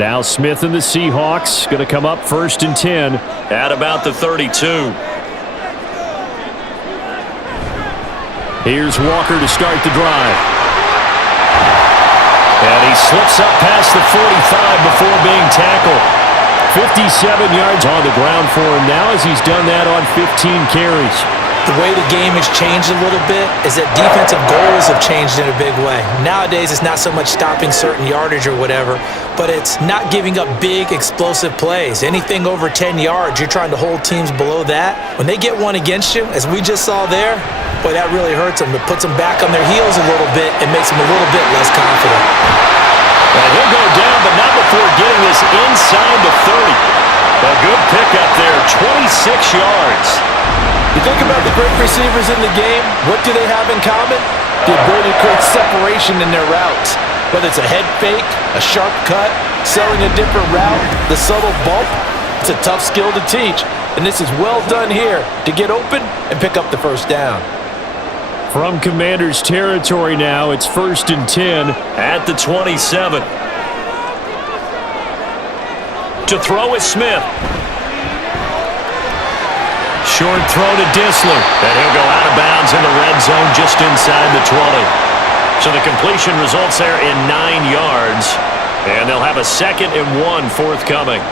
Now Smith and the Seahawks going to come up 1st and 10 at about the 32. Here's Walker to start the drive. And he slips up past the 45 before being tackled. 57 yards on the ground for him now as he's done that on 15 carries. The way the game has changed a little bit is that defensive goals have changed in a big way. Nowadays, it's not so much stopping certain yardage or whatever, but it's not giving up big, explosive plays. Anything over 10 yards, you're trying to hold teams below that. When they get one against you, as we just saw there, boy, that really hurts them. It puts them back on their heels a little bit and makes them a little bit less confident. And he'll go down, but not before getting this inside the 30. A good pickup there, 26 yards. You think about the great receivers in the game, what do they have in common? The ability to create separation in their routes. Whether it's a head fake, a sharp cut, selling a different route, the subtle bump, it's a tough skill to teach. And this is well done here to get open and pick up the first down. From Commanders territory now, it's 1st and 10 at the 27. To throw is Smith. Short throw to Disler, and he'll go out of bounds in the red zone just inside the 20. So the completion results there in 9 yards, and they'll have a 2nd and 1 forthcoming.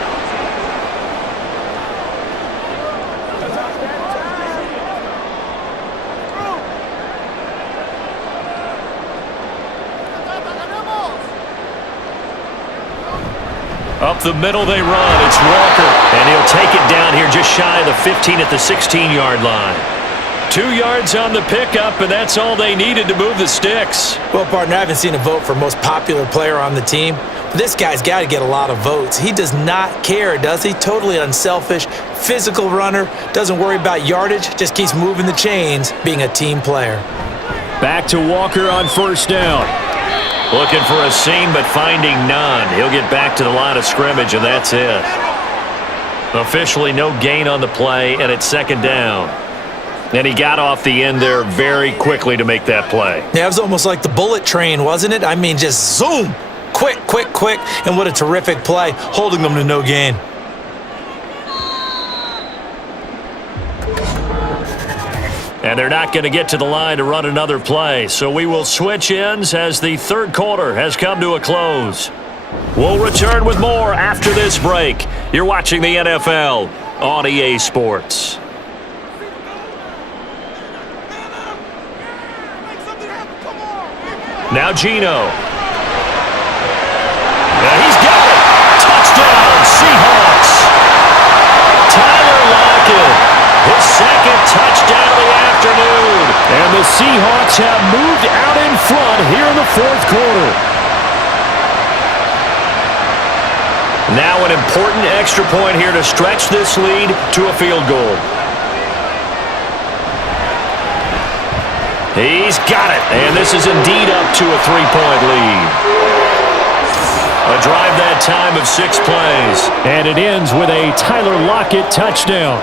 Up the middle they run. It's Walker, and he'll take it down here just shy of the 15 at the 16-yard line. 2 yards on the pickup, and that's all they needed to move the sticks. Well, partner, I haven't seen a vote for most popular player on the team. But this guy's got to get a lot of votes. He does not care, does he? Totally unselfish, physical runner, doesn't worry about yardage, just keeps moving the chains, being a team player. Back to Walker on 1st down. Looking for a seam, but finding none. He'll get back to the line of scrimmage, and that's it. Officially no gain on the play, and it's 2nd down. And he got off the end there very quickly to make that play. Yeah, it was almost like the bullet train, wasn't it? I mean, just zoom! Quick, quick, quick, and what a terrific play, holding them to no gain. And they're not going to get to the line to run another play. So we will switch ends as the 3rd quarter has come to a close. We'll return with more after this break. You're watching the NFL on EA Sports. Now Geno. And he's got it. Touchdown, Seahawks. Tyler Lockett. His 2nd touchdown of the afternoon. And the Seahawks have moved out in front here in the 4th quarter. Now an important extra point here to stretch this lead to a field goal. He's got it. And this is indeed up to a 3-point lead. A drive that time of 6 plays. And it ends with a Tyler Lockett touchdown.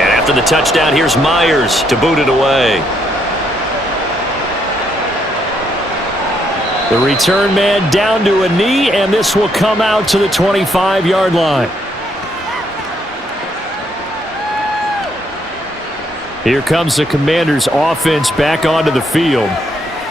After the touchdown, here's Myers to boot it away. The return man down to a knee, and this will come out to the 25-yard line. Here comes the Commanders' offense back onto the field.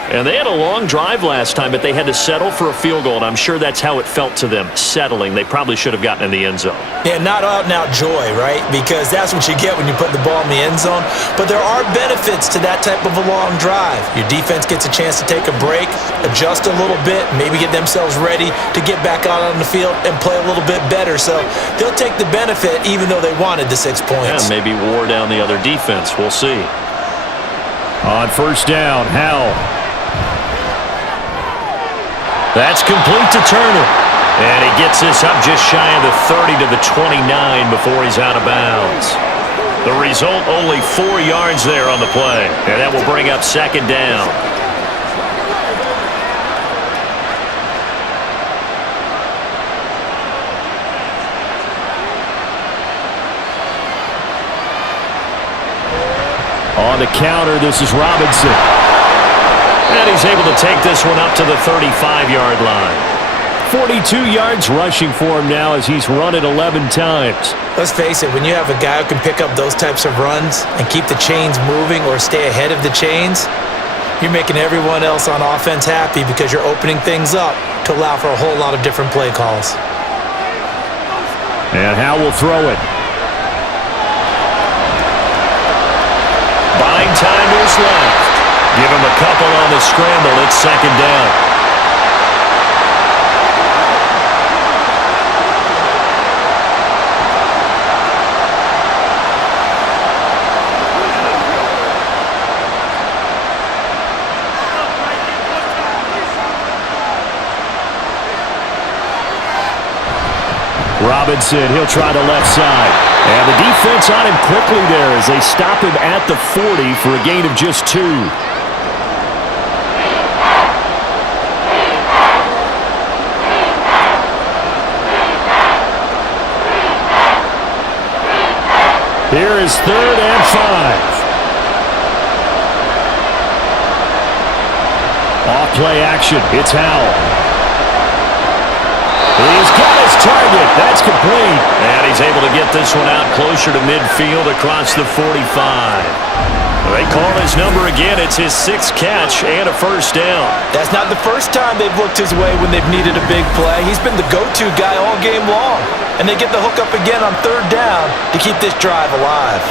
And they had a long drive last time, but they had to settle for a field goal, and I'm sure that's how it felt to them, settling. They probably should have gotten in the end zone. Yeah, not out-and-out joy, right? Because that's what you get when you put the ball in the end zone. But there are benefits to that type of a long drive. Your defense gets a chance to take a break, adjust a little bit, maybe get themselves ready to get back out on the field and play a little bit better. So they'll take the benefit even though they wanted the 6 points. Yeah, maybe wore down the other defense. We'll see. On 1st down, Howell. That's complete to Turner. And he gets this up just shy of the 30 to the 29 before he's out of bounds. The result, only 4 yards there on the play. And that will bring up 2nd down. On the counter, this is Robinson. And he's able to take this one up to the 35-yard line. 42 yards rushing for him now as he's run it 11 times. Let's face it, when you have a guy who can pick up those types of runs and keep the chains moving or stay ahead of the chains, you're making everyone else on offense happy because you're opening things up to allow for a whole lot of different play calls. And Howe will throw it. Buying time to his left. Give him a couple on the scramble. It's second down. Robinson, he'll try the left side. And the defense on him quickly there as they stop him at the 40 for a gain of just 2. Here is 3rd and 5. Off play action. It's Howell. He's got his target. That's complete. And he's able to get this one out closer to midfield across the 45. They call his number again. It's his 6th catch and a first down. That's not the first time they've looked his way when they've needed a big play. He's been the go-to guy all game long. And they get the hook up again on 3rd down to keep this drive alive.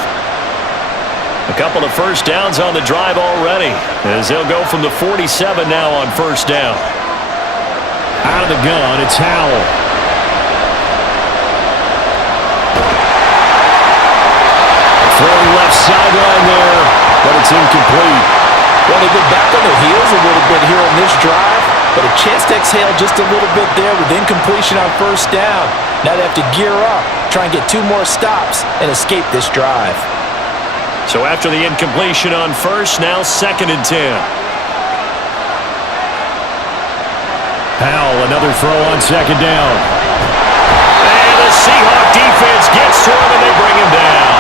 A couple of first downs on the drive already as they'll go from the 47 now on first down. Out of the gun, it's Howell. Throwing left sideline there, but it's incomplete. Well, they've been back on their heels a little bit here on this drive, but a chance to exhale just a little bit there with incompletion on first down. Now they have to gear up, try and get 2 more stops, and escape this drive. So after the incompletion on first, now 2nd and 10. Howell, another throw on 2nd down. And the Seahawk defense gets to him, and they bring him down.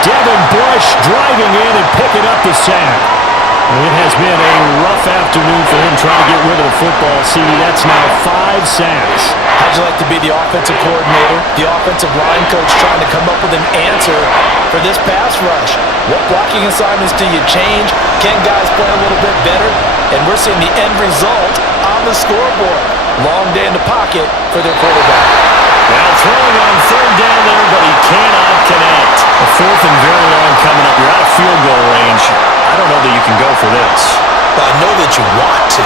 Devin Bush driving in and picking up the sack. It has been a rough afternoon for him trying to get rid of the football. See, that's now 5 sacks. How'd you like to be the offensive coordinator, the offensive line coach trying to come up with an answer for this pass rush? What blocking assignments do you change? Can guys play a little bit better? And we're seeing the end result on the scoreboard. Long day in the pocket for their quarterback. Now throwing on 3rd down there, but he cannot connect. A 4th and very long coming up. You're out of field goal range. I don't know that you can go for this. Well, I know that you want to,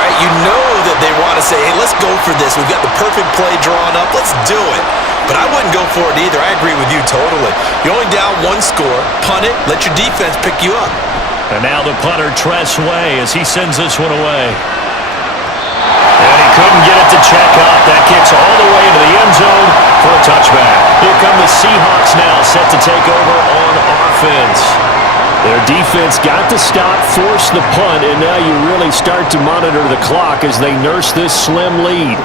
right? You know that they want to say, hey, let's go for this. We've got the perfect play drawn up. Let's do it. But I wouldn't go for it either. I agree with you totally. You're only down 1 score. Punt it. Let your defense pick you up. And now the punter, Tress Way, as he sends this one away. And he couldn't get it to check up. That kicks all the way into the end zone for a touchback. Here come the Seahawks now, set to take over on offense. Their defense got the stop, forced the punt, and now you really start to monitor the clock as they nurse this slim lead.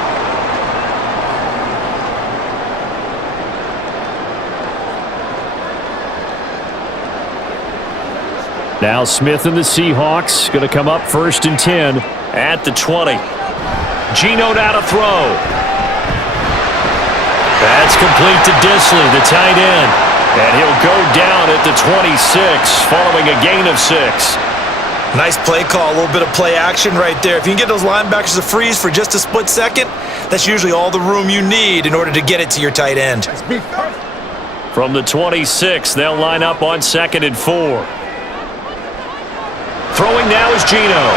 Now Smith and the Seahawks going to come up 1st and 10 at the 20. Geno now to throw. That's complete to Disley, the tight end. And he'll go down at the 26 following a gain of 6. Nice play call, a little bit of play action right there. If you can get those linebackers to freeze for just a split second, that's usually all the room you need in order to get it to your tight end. From the 26, they'll line up on 2nd and 4. Throwing now is Geno.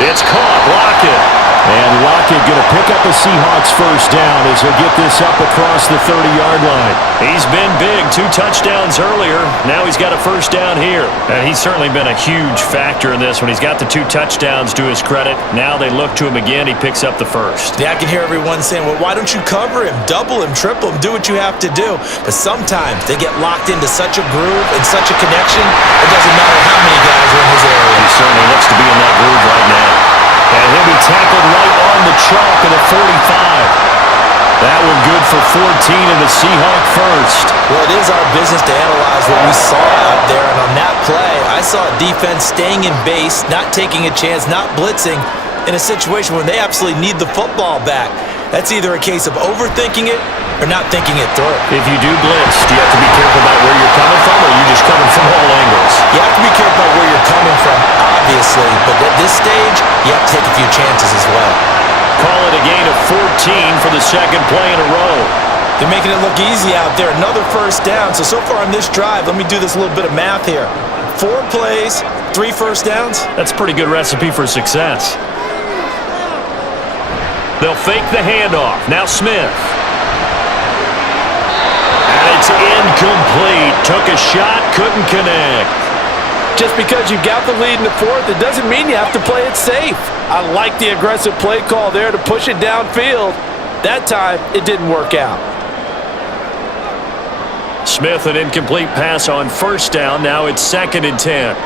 It's caught. Lockett. And Lockett going to pick up the Seahawks first down as he'll get this up across the 30-yard line. He's been big. 2 touchdowns earlier. Now he's got a first down here. And he's certainly been a huge factor in this when he's got the 2 touchdowns to his credit. Now they look to him again. He picks up the first. Yeah, I can hear everyone saying, well, why don't you cover him? Double him, triple him, do what you have to do. But sometimes they get locked into such a groove and such a connection, it doesn't matter how many guys are in his area. He certainly looks to be in that groove right now. And he'll be tackled right on the chalk of the 45. That one good for 14 in the Seahawk first. Well, it is our business to analyze what we saw out there, and on that play, I saw a defense staying in base, not taking a chance, not blitzing, in a situation where they absolutely need the football back. That's either a case of overthinking it or not thinking it through. If you do blitz, do you have to be careful about where you're coming from, or are you just coming from all angles? You have to be careful about where you're coming from, obviously, but at this stage, you have to take a few chances as well. Call it a gain of 14 for the second play in a row. They're making it look easy out there. Another first down. So far on this drive, let me do this little bit of math here. 4 plays, 3 first downs. That's a pretty good recipe for success. They'll fake the handoff. Now Smith. And it's incomplete. Took a shot, couldn't connect. Just because you got the lead in the fourth, it doesn't mean you have to play it safe. I like the aggressive play call there to push it downfield. That time, it didn't work out. Smith, an incomplete pass on first down. Now it's 2nd and 10.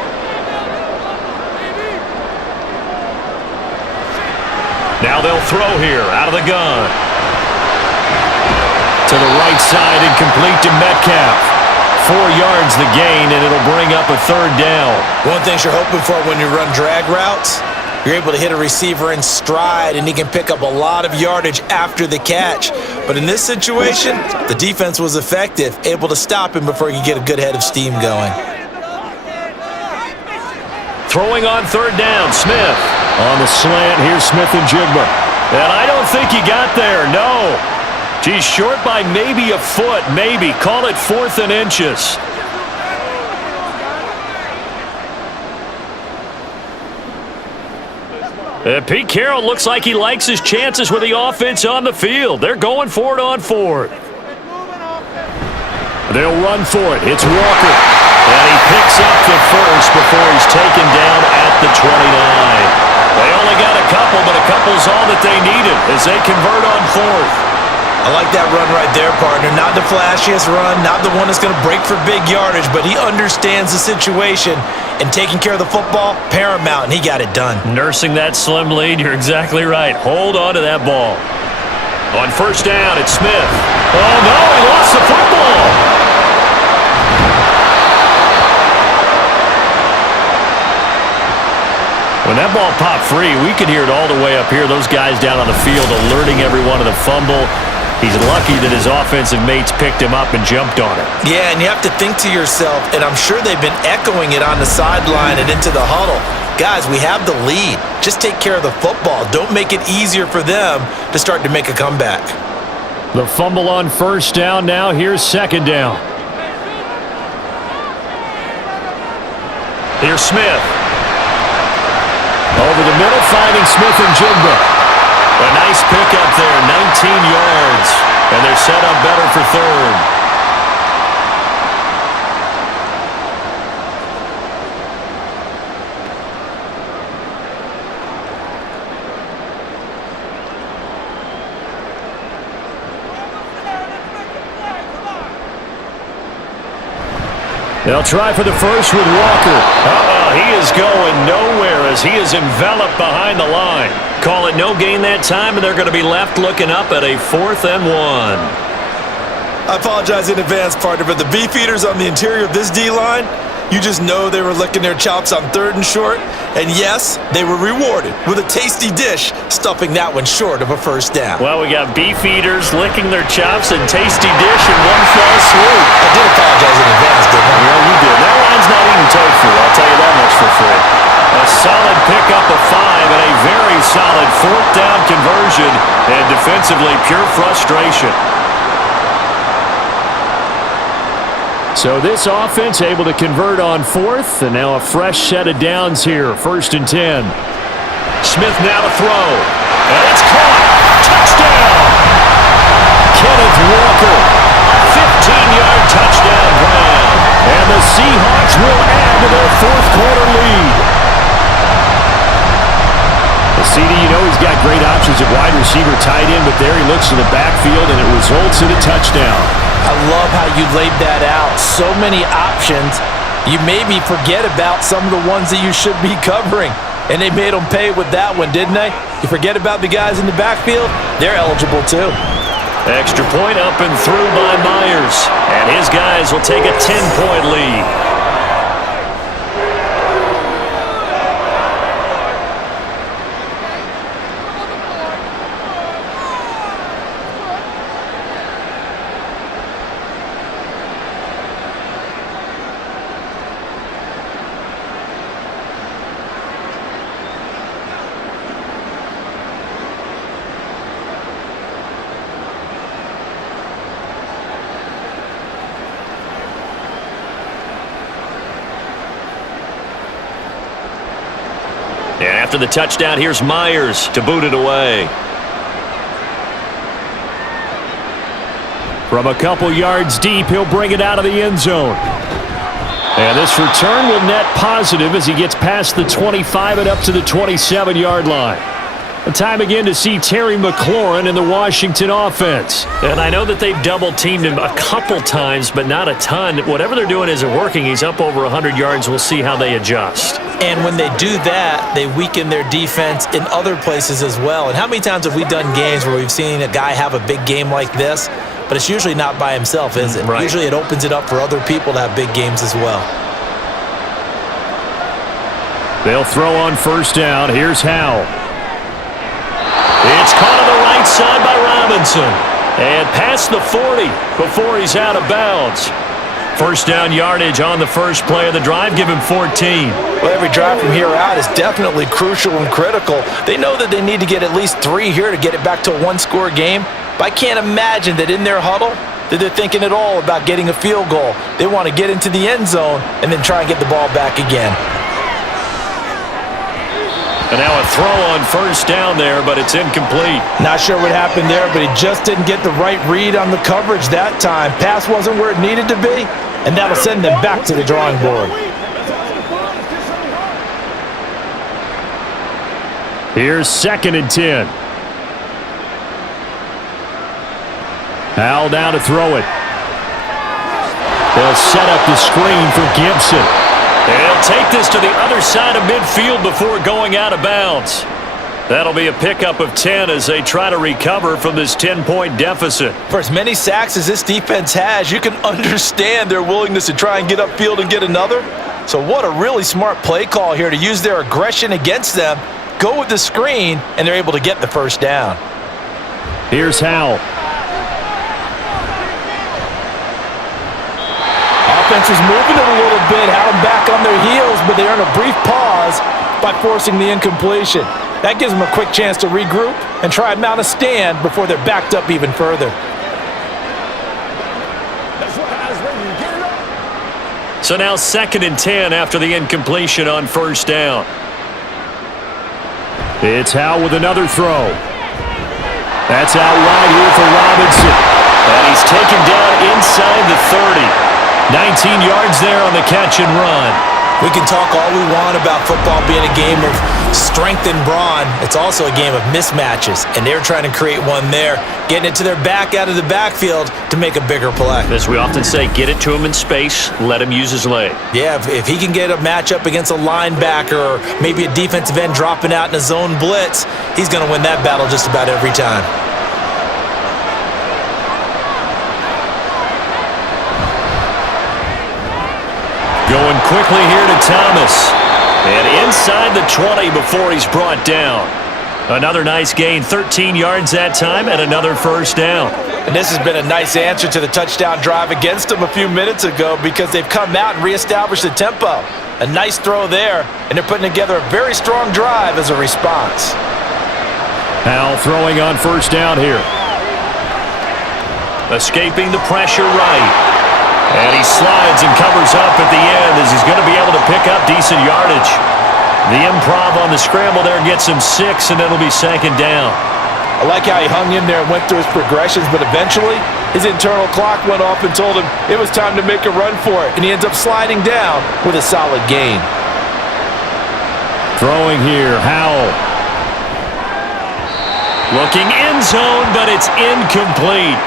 Now they'll throw here out of the gun. To the right side, incomplete to Metcalf. 4 yards the gain, and it'll bring up a 3rd down. One thing you're hoping for when you run drag routes, you're able to hit a receiver in stride, and he can pick up a lot of yardage after the catch. But in this situation, the defense was effective, able to stop him before he could get a good head of steam going. Throwing on 3rd down, Smith. On the slant, here's Smith and Jigba. And I don't think he got there, no. He's short by maybe a foot, maybe. Call it 4th and inches. Pete Carroll looks like he likes his chances with the offense on the field. They're going for it on 4th. They'll run for it. It's Walker. And he picks up the first before he's taken down at the 29. They only got a couple, but a couple's all that they needed as they convert on 4th. I like that run right there, partner. Not the flashiest run, not the one that's going to break for big yardage, but he understands the situation, and taking care of the football, paramount, and he got it done. Nursing that slim lead, you're exactly right. Hold on to that ball. On first down, it's Smith. Oh, no, he lost the football. When that ball popped free, we could hear it all the way up here. Those guys down on the field alerting everyone of the fumble. He's lucky that his offensive mates picked him up and jumped on it. Yeah, and you have to think to yourself, and I'm sure they've been echoing it on the sideline and into the huddle. Guys, we have the lead. Just take care of the football. Don't make it easier for them to start to make a comeback. The fumble on first down. Now here's 2nd down. Here's Smith. Over the middle, finding Smith and Jigba. A nice pickup there, 19 yards. And they're set up better for 3rd. They'll try for the first with Walker. He is going nowhere as he is enveloped behind the line. Call it no gain that time, and they're going to be left looking up at a 4th and 1. I apologize in advance, partner, but the beefeaters on the interior of this D-line, you just know they were licking their chops on 3rd and short. And yes, they were rewarded with a tasty dish, stuffing that one short of a first down. Well, we got beefeaters licking their chops and tasty dish in one fell swoop. I did apologize in advance, didn't I? Yeah, you did. That line's not eating tofu, I'll tell you that much for free. A solid pickup of 5 and a very solid 4th down conversion, and defensively pure frustration. So this offense able to convert on 4th, and now a fresh set of downs here, 1st and 10. Smith now to throw, and it's caught. Touchdown! Kenneth Walker, 15-yard touchdown grab, and the Seahawks will add to their 4th quarter lead. The CD, you know he's got great options at wide receiver, tight end, but there he looks to the backfield, and it results in a touchdown. I love how you laid that out. So many options. You maybe forget about some of the ones that you should be covering. And they made them pay with that one, didn't they? You forget about the guys in the backfield, they're eligible too. Extra point up and through by Myers. And his guys will take a 10-point lead. And after the touchdown, here's Myers to boot it away. From a couple yards deep, he'll bring it out of the end zone. And this return will net positive as he gets past the 25 and up to the 27-yard line. A time again to see Terry McLaurin in the Washington offense. And I know that they've double-teamed him a couple times, but not a ton. Whatever they're doing isn't working. He's up over 100 yards. We'll see how they adjust. And when they do that, they weaken their defense in other places as well. And how many times have we done games where we've seen a guy have a big game like this, but it's usually not by himself, is it? Right. Usually it opens it up for other people to have big games as well. They'll throw on first down. Here's Howell. It's caught on the right side by Robinson. And past the 40 before he's out of bounds. First down yardage on the first play of the drive. Give him 14. Well, every drive from here out is definitely crucial and critical. They know that they need to get at least 3 here to get it back to a one-score game. But I can't imagine that in their huddle that they're thinking at all about getting a field goal. They want to get into the end zone and then try and get the ball back again. And now a throw on first down there, but it's incomplete. Not sure what happened there, but he just didn't get the right read on the coverage that time. Pass wasn't where it needed to be, and that'll send them back to the drawing board. Here's 2nd and 10. Howell down to throw it. They'll set up the screen for Gibson. They'll take this to the other side of midfield before going out of bounds. That'll be a pickup of 10 as they try to recover from this 10-point deficit. For as many sacks as this defense has, you can understand their willingness to try and get upfield and get another. So what a really smart play call here to use their aggression against them, go with the screen, and they're able to get the first down. Here's Howell. Offense is moving it a little bit, had them back on their heels, but they earn a brief pause by forcing the incompletion. That gives them a quick chance to regroup and try and mount a stand before they're backed up even further. So now 2nd and 10 after the incompletion on first down. It's Howell with another throw. That's out wide here for Robinson. And he's taken down inside the 30. 19 yards there on the catch and run. We can talk all we want about football being a game of strength and brawn. It's also a game of mismatches, and they're trying to create one there, getting it to their back out of the backfield to make a bigger play. As we often say, get it to him in space, let him use his leg. Yeah, if he can get a matchup against a linebacker or maybe a defensive end dropping out in a zone blitz, he's going to win that battle just about every time. Going quickly here to Thomas. And inside the 20 before he's brought down. Another nice gain, 13 yards that time, and another first down. And this has been a nice answer to the touchdown drive against them a few minutes ago because they've come out and reestablished the tempo. A nice throw there, and they're putting together a very strong drive as a response. Howell throwing on first down here. Escaping the pressure right. And he slides and covers up at the end as he's going to be able to pick up decent yardage. The improv on the scramble there gets him 6, and it'll be 2nd down. I like how he hung in there and went through his progressions, but eventually his internal clock went off and told him it was time to make a run for it, and he ends up sliding down with a solid gain. Throwing here, Howell. Looking end zone, but it's incomplete.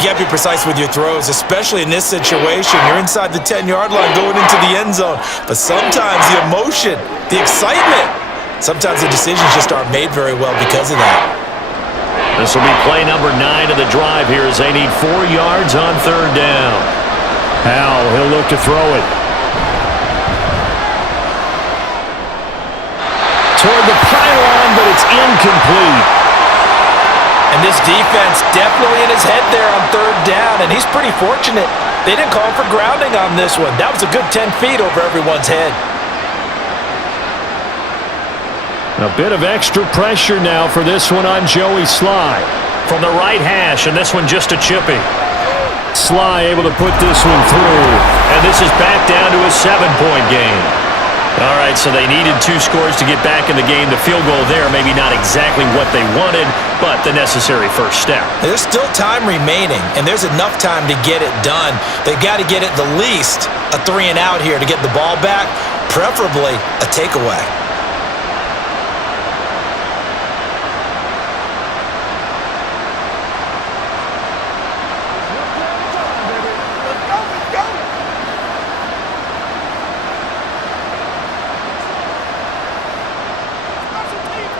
You got to be precise with your throws, especially in this situation. You're inside the 10-yard line going into the end zone. But sometimes the emotion, the excitement, sometimes the decisions just aren't made very well because of that. This will be play number 9 of the drive here as they need 4 yards on 3rd down. Howell, he'll look to throw it. Toward the pylon, but it's incomplete. And this defense definitely in his head there on 3rd down, and he's pretty fortunate. They didn't call him for grounding on this one. That was a good 10 feet over everyone's head. A bit of extra pressure now for this one on Joey Sly. From the right hash, and this one just a chippy. Sly able to put this one through. And this is back down to a 7-point game. All right, so they needed 2 scores to get back in the game. The field goal there, maybe not exactly what they wanted, but the necessary first step. There's still time remaining, and there's enough time to get it done. They've got to get at the least a 3 and out here to get the ball back, preferably a takeaway.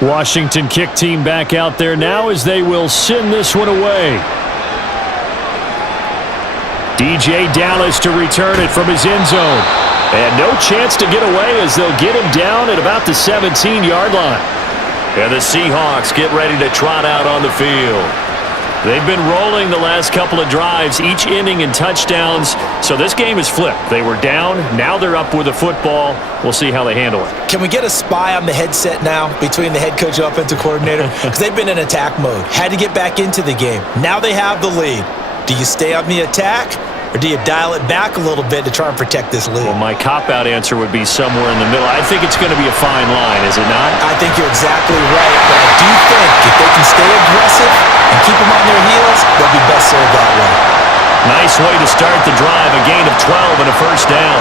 Washington kick team back out there now as they will send this one away. DJ Dallas to return it from his end zone. And no chance to get away as they'll get him down at about the 17-yard line. And the Seahawks get ready to trot out on the field. They've been rolling the last couple of drives, each inning in touchdowns. So this game is flipped. They were down, now they're up with a football. We'll see how they handle it. Can we get a spy on the headset now between the head coach and offensive coordinator? Because they've been in attack mode. Had to get back into the game. Now they have the lead. Do you stay on the attack, or do you dial it back a little bit to try and protect this lead? Well, my cop-out answer would be somewhere in the middle. I think it's going to be a fine line, is it not? I think you're exactly right, but I do think if they can stay aggressive and keep them on their heels, they'll be best served that way. Nice way to start the drive, a gain of 12 and a first down.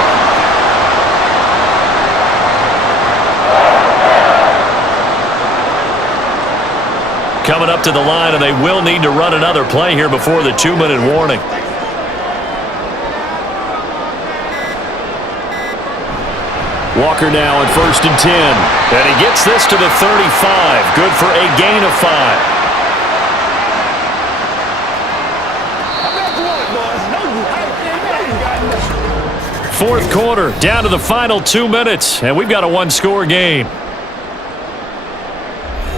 Coming up to the line, and they will need to run another play here before the 2-minute warning. Walker now on 1st and 10. And he gets this to the 35. Good for a gain of 5. Fourth quarter, down to the final 2 minutes, and we've got a 1-score game.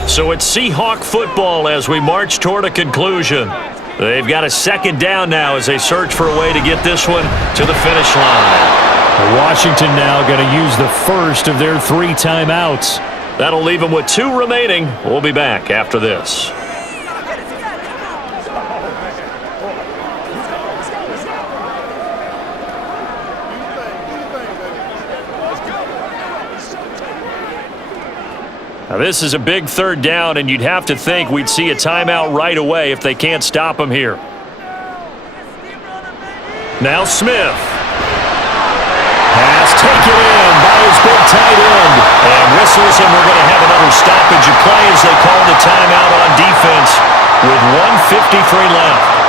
So it's Seahawk football as we march toward a conclusion. They've got a 2nd down now as they search for a way to get this one to the finish line. Washington now going to use the first of their 3 timeouts. That'll leave them with 2 remaining. We'll be back after this. Now this is a big 3rd down, and you'd have to think we'd see a timeout right away if they can't stop him here. Now Smith. Pass taken in by his big tight end. And whistles, and we're going to have another stoppage of play as they call the timeout on defense with 1:53 left.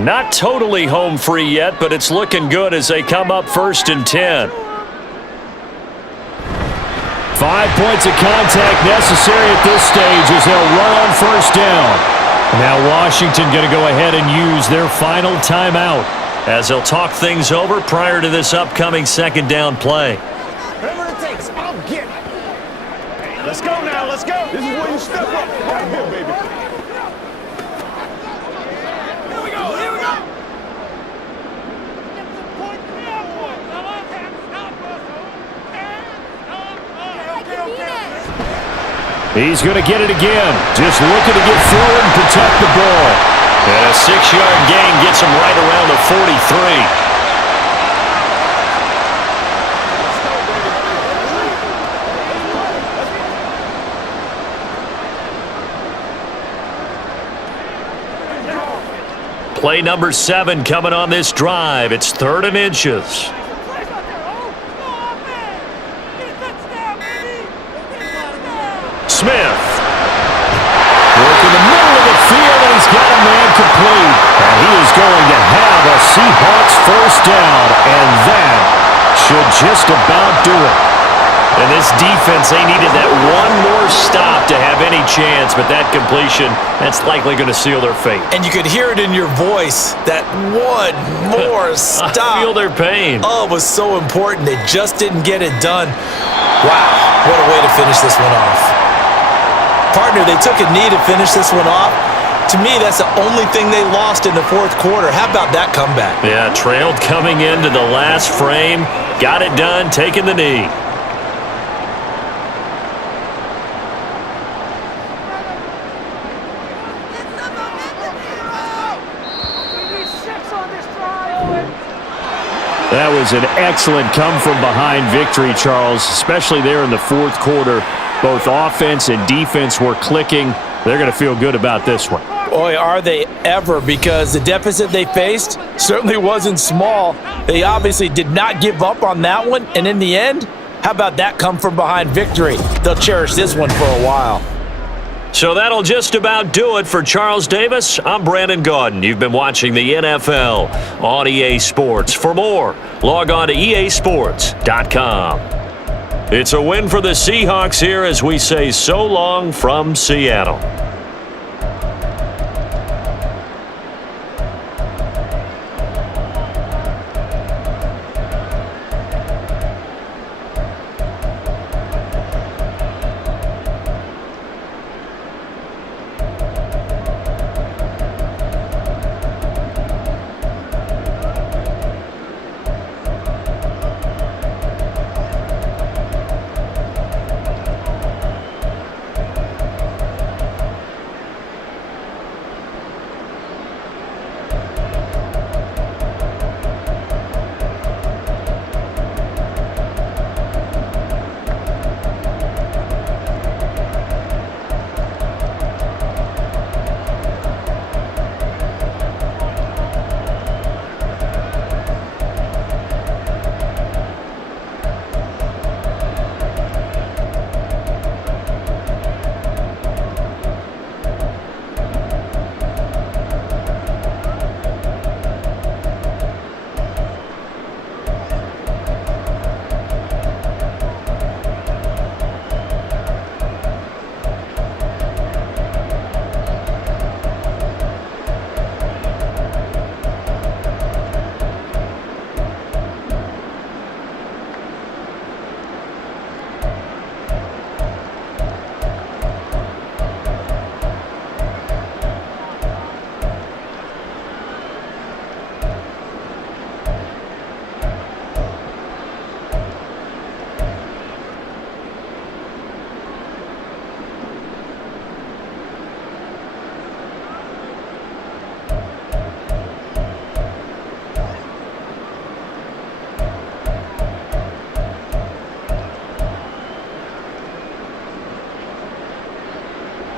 Not totally home free yet, but it's looking good as they come up 1st and 10. 5 points of contact necessary at this stage as they'll run on 1st down. Now Washington going to go ahead and use their final timeout as they'll talk things over prior to this upcoming 2nd down play. Whatever it takes, I'll get it. Let's go now, let's go. This is where you step up right here, baby. He's going to get it again. Just looking to get forward and protect the ball. And a 6-yard gain gets him right around the 43. Play number 7 coming on this drive. It's 3rd and inches. Smith. Work in the middle of the field, and he's got a man complete. And he is going to just about do it. And this defense, they needed that one more stop to have any chance, but that completion, that's likely going to seal their fate. And you could hear it in your voice, that one more stop. I feel their pain. Oh, it was so important. They just didn't get it done. Wow, what a way to finish this one off. Partner, they took a knee to finish this one off. To me, that's the only thing they lost in the fourth quarter. How about that comeback? Yeah, trailed coming into the last frame. Got it done, taking the knee. That was an excellent come-from-behind victory, Charles, especially there in the fourth quarter. Both offense and defense were clicking. They're going to feel good about this one. Boy, are they ever, because the deficit they faced certainly wasn't small. They obviously did not give up on that one, and in the end, how about that come-from-behind victory? They'll cherish this one for a while. So that'll just about do it for Charles Davis. I'm Brandon Gaudin. You've been watching the NFL on EA Sports. For more, log on to easports.com. It's a win for the Seahawks here as we say so long from Seattle.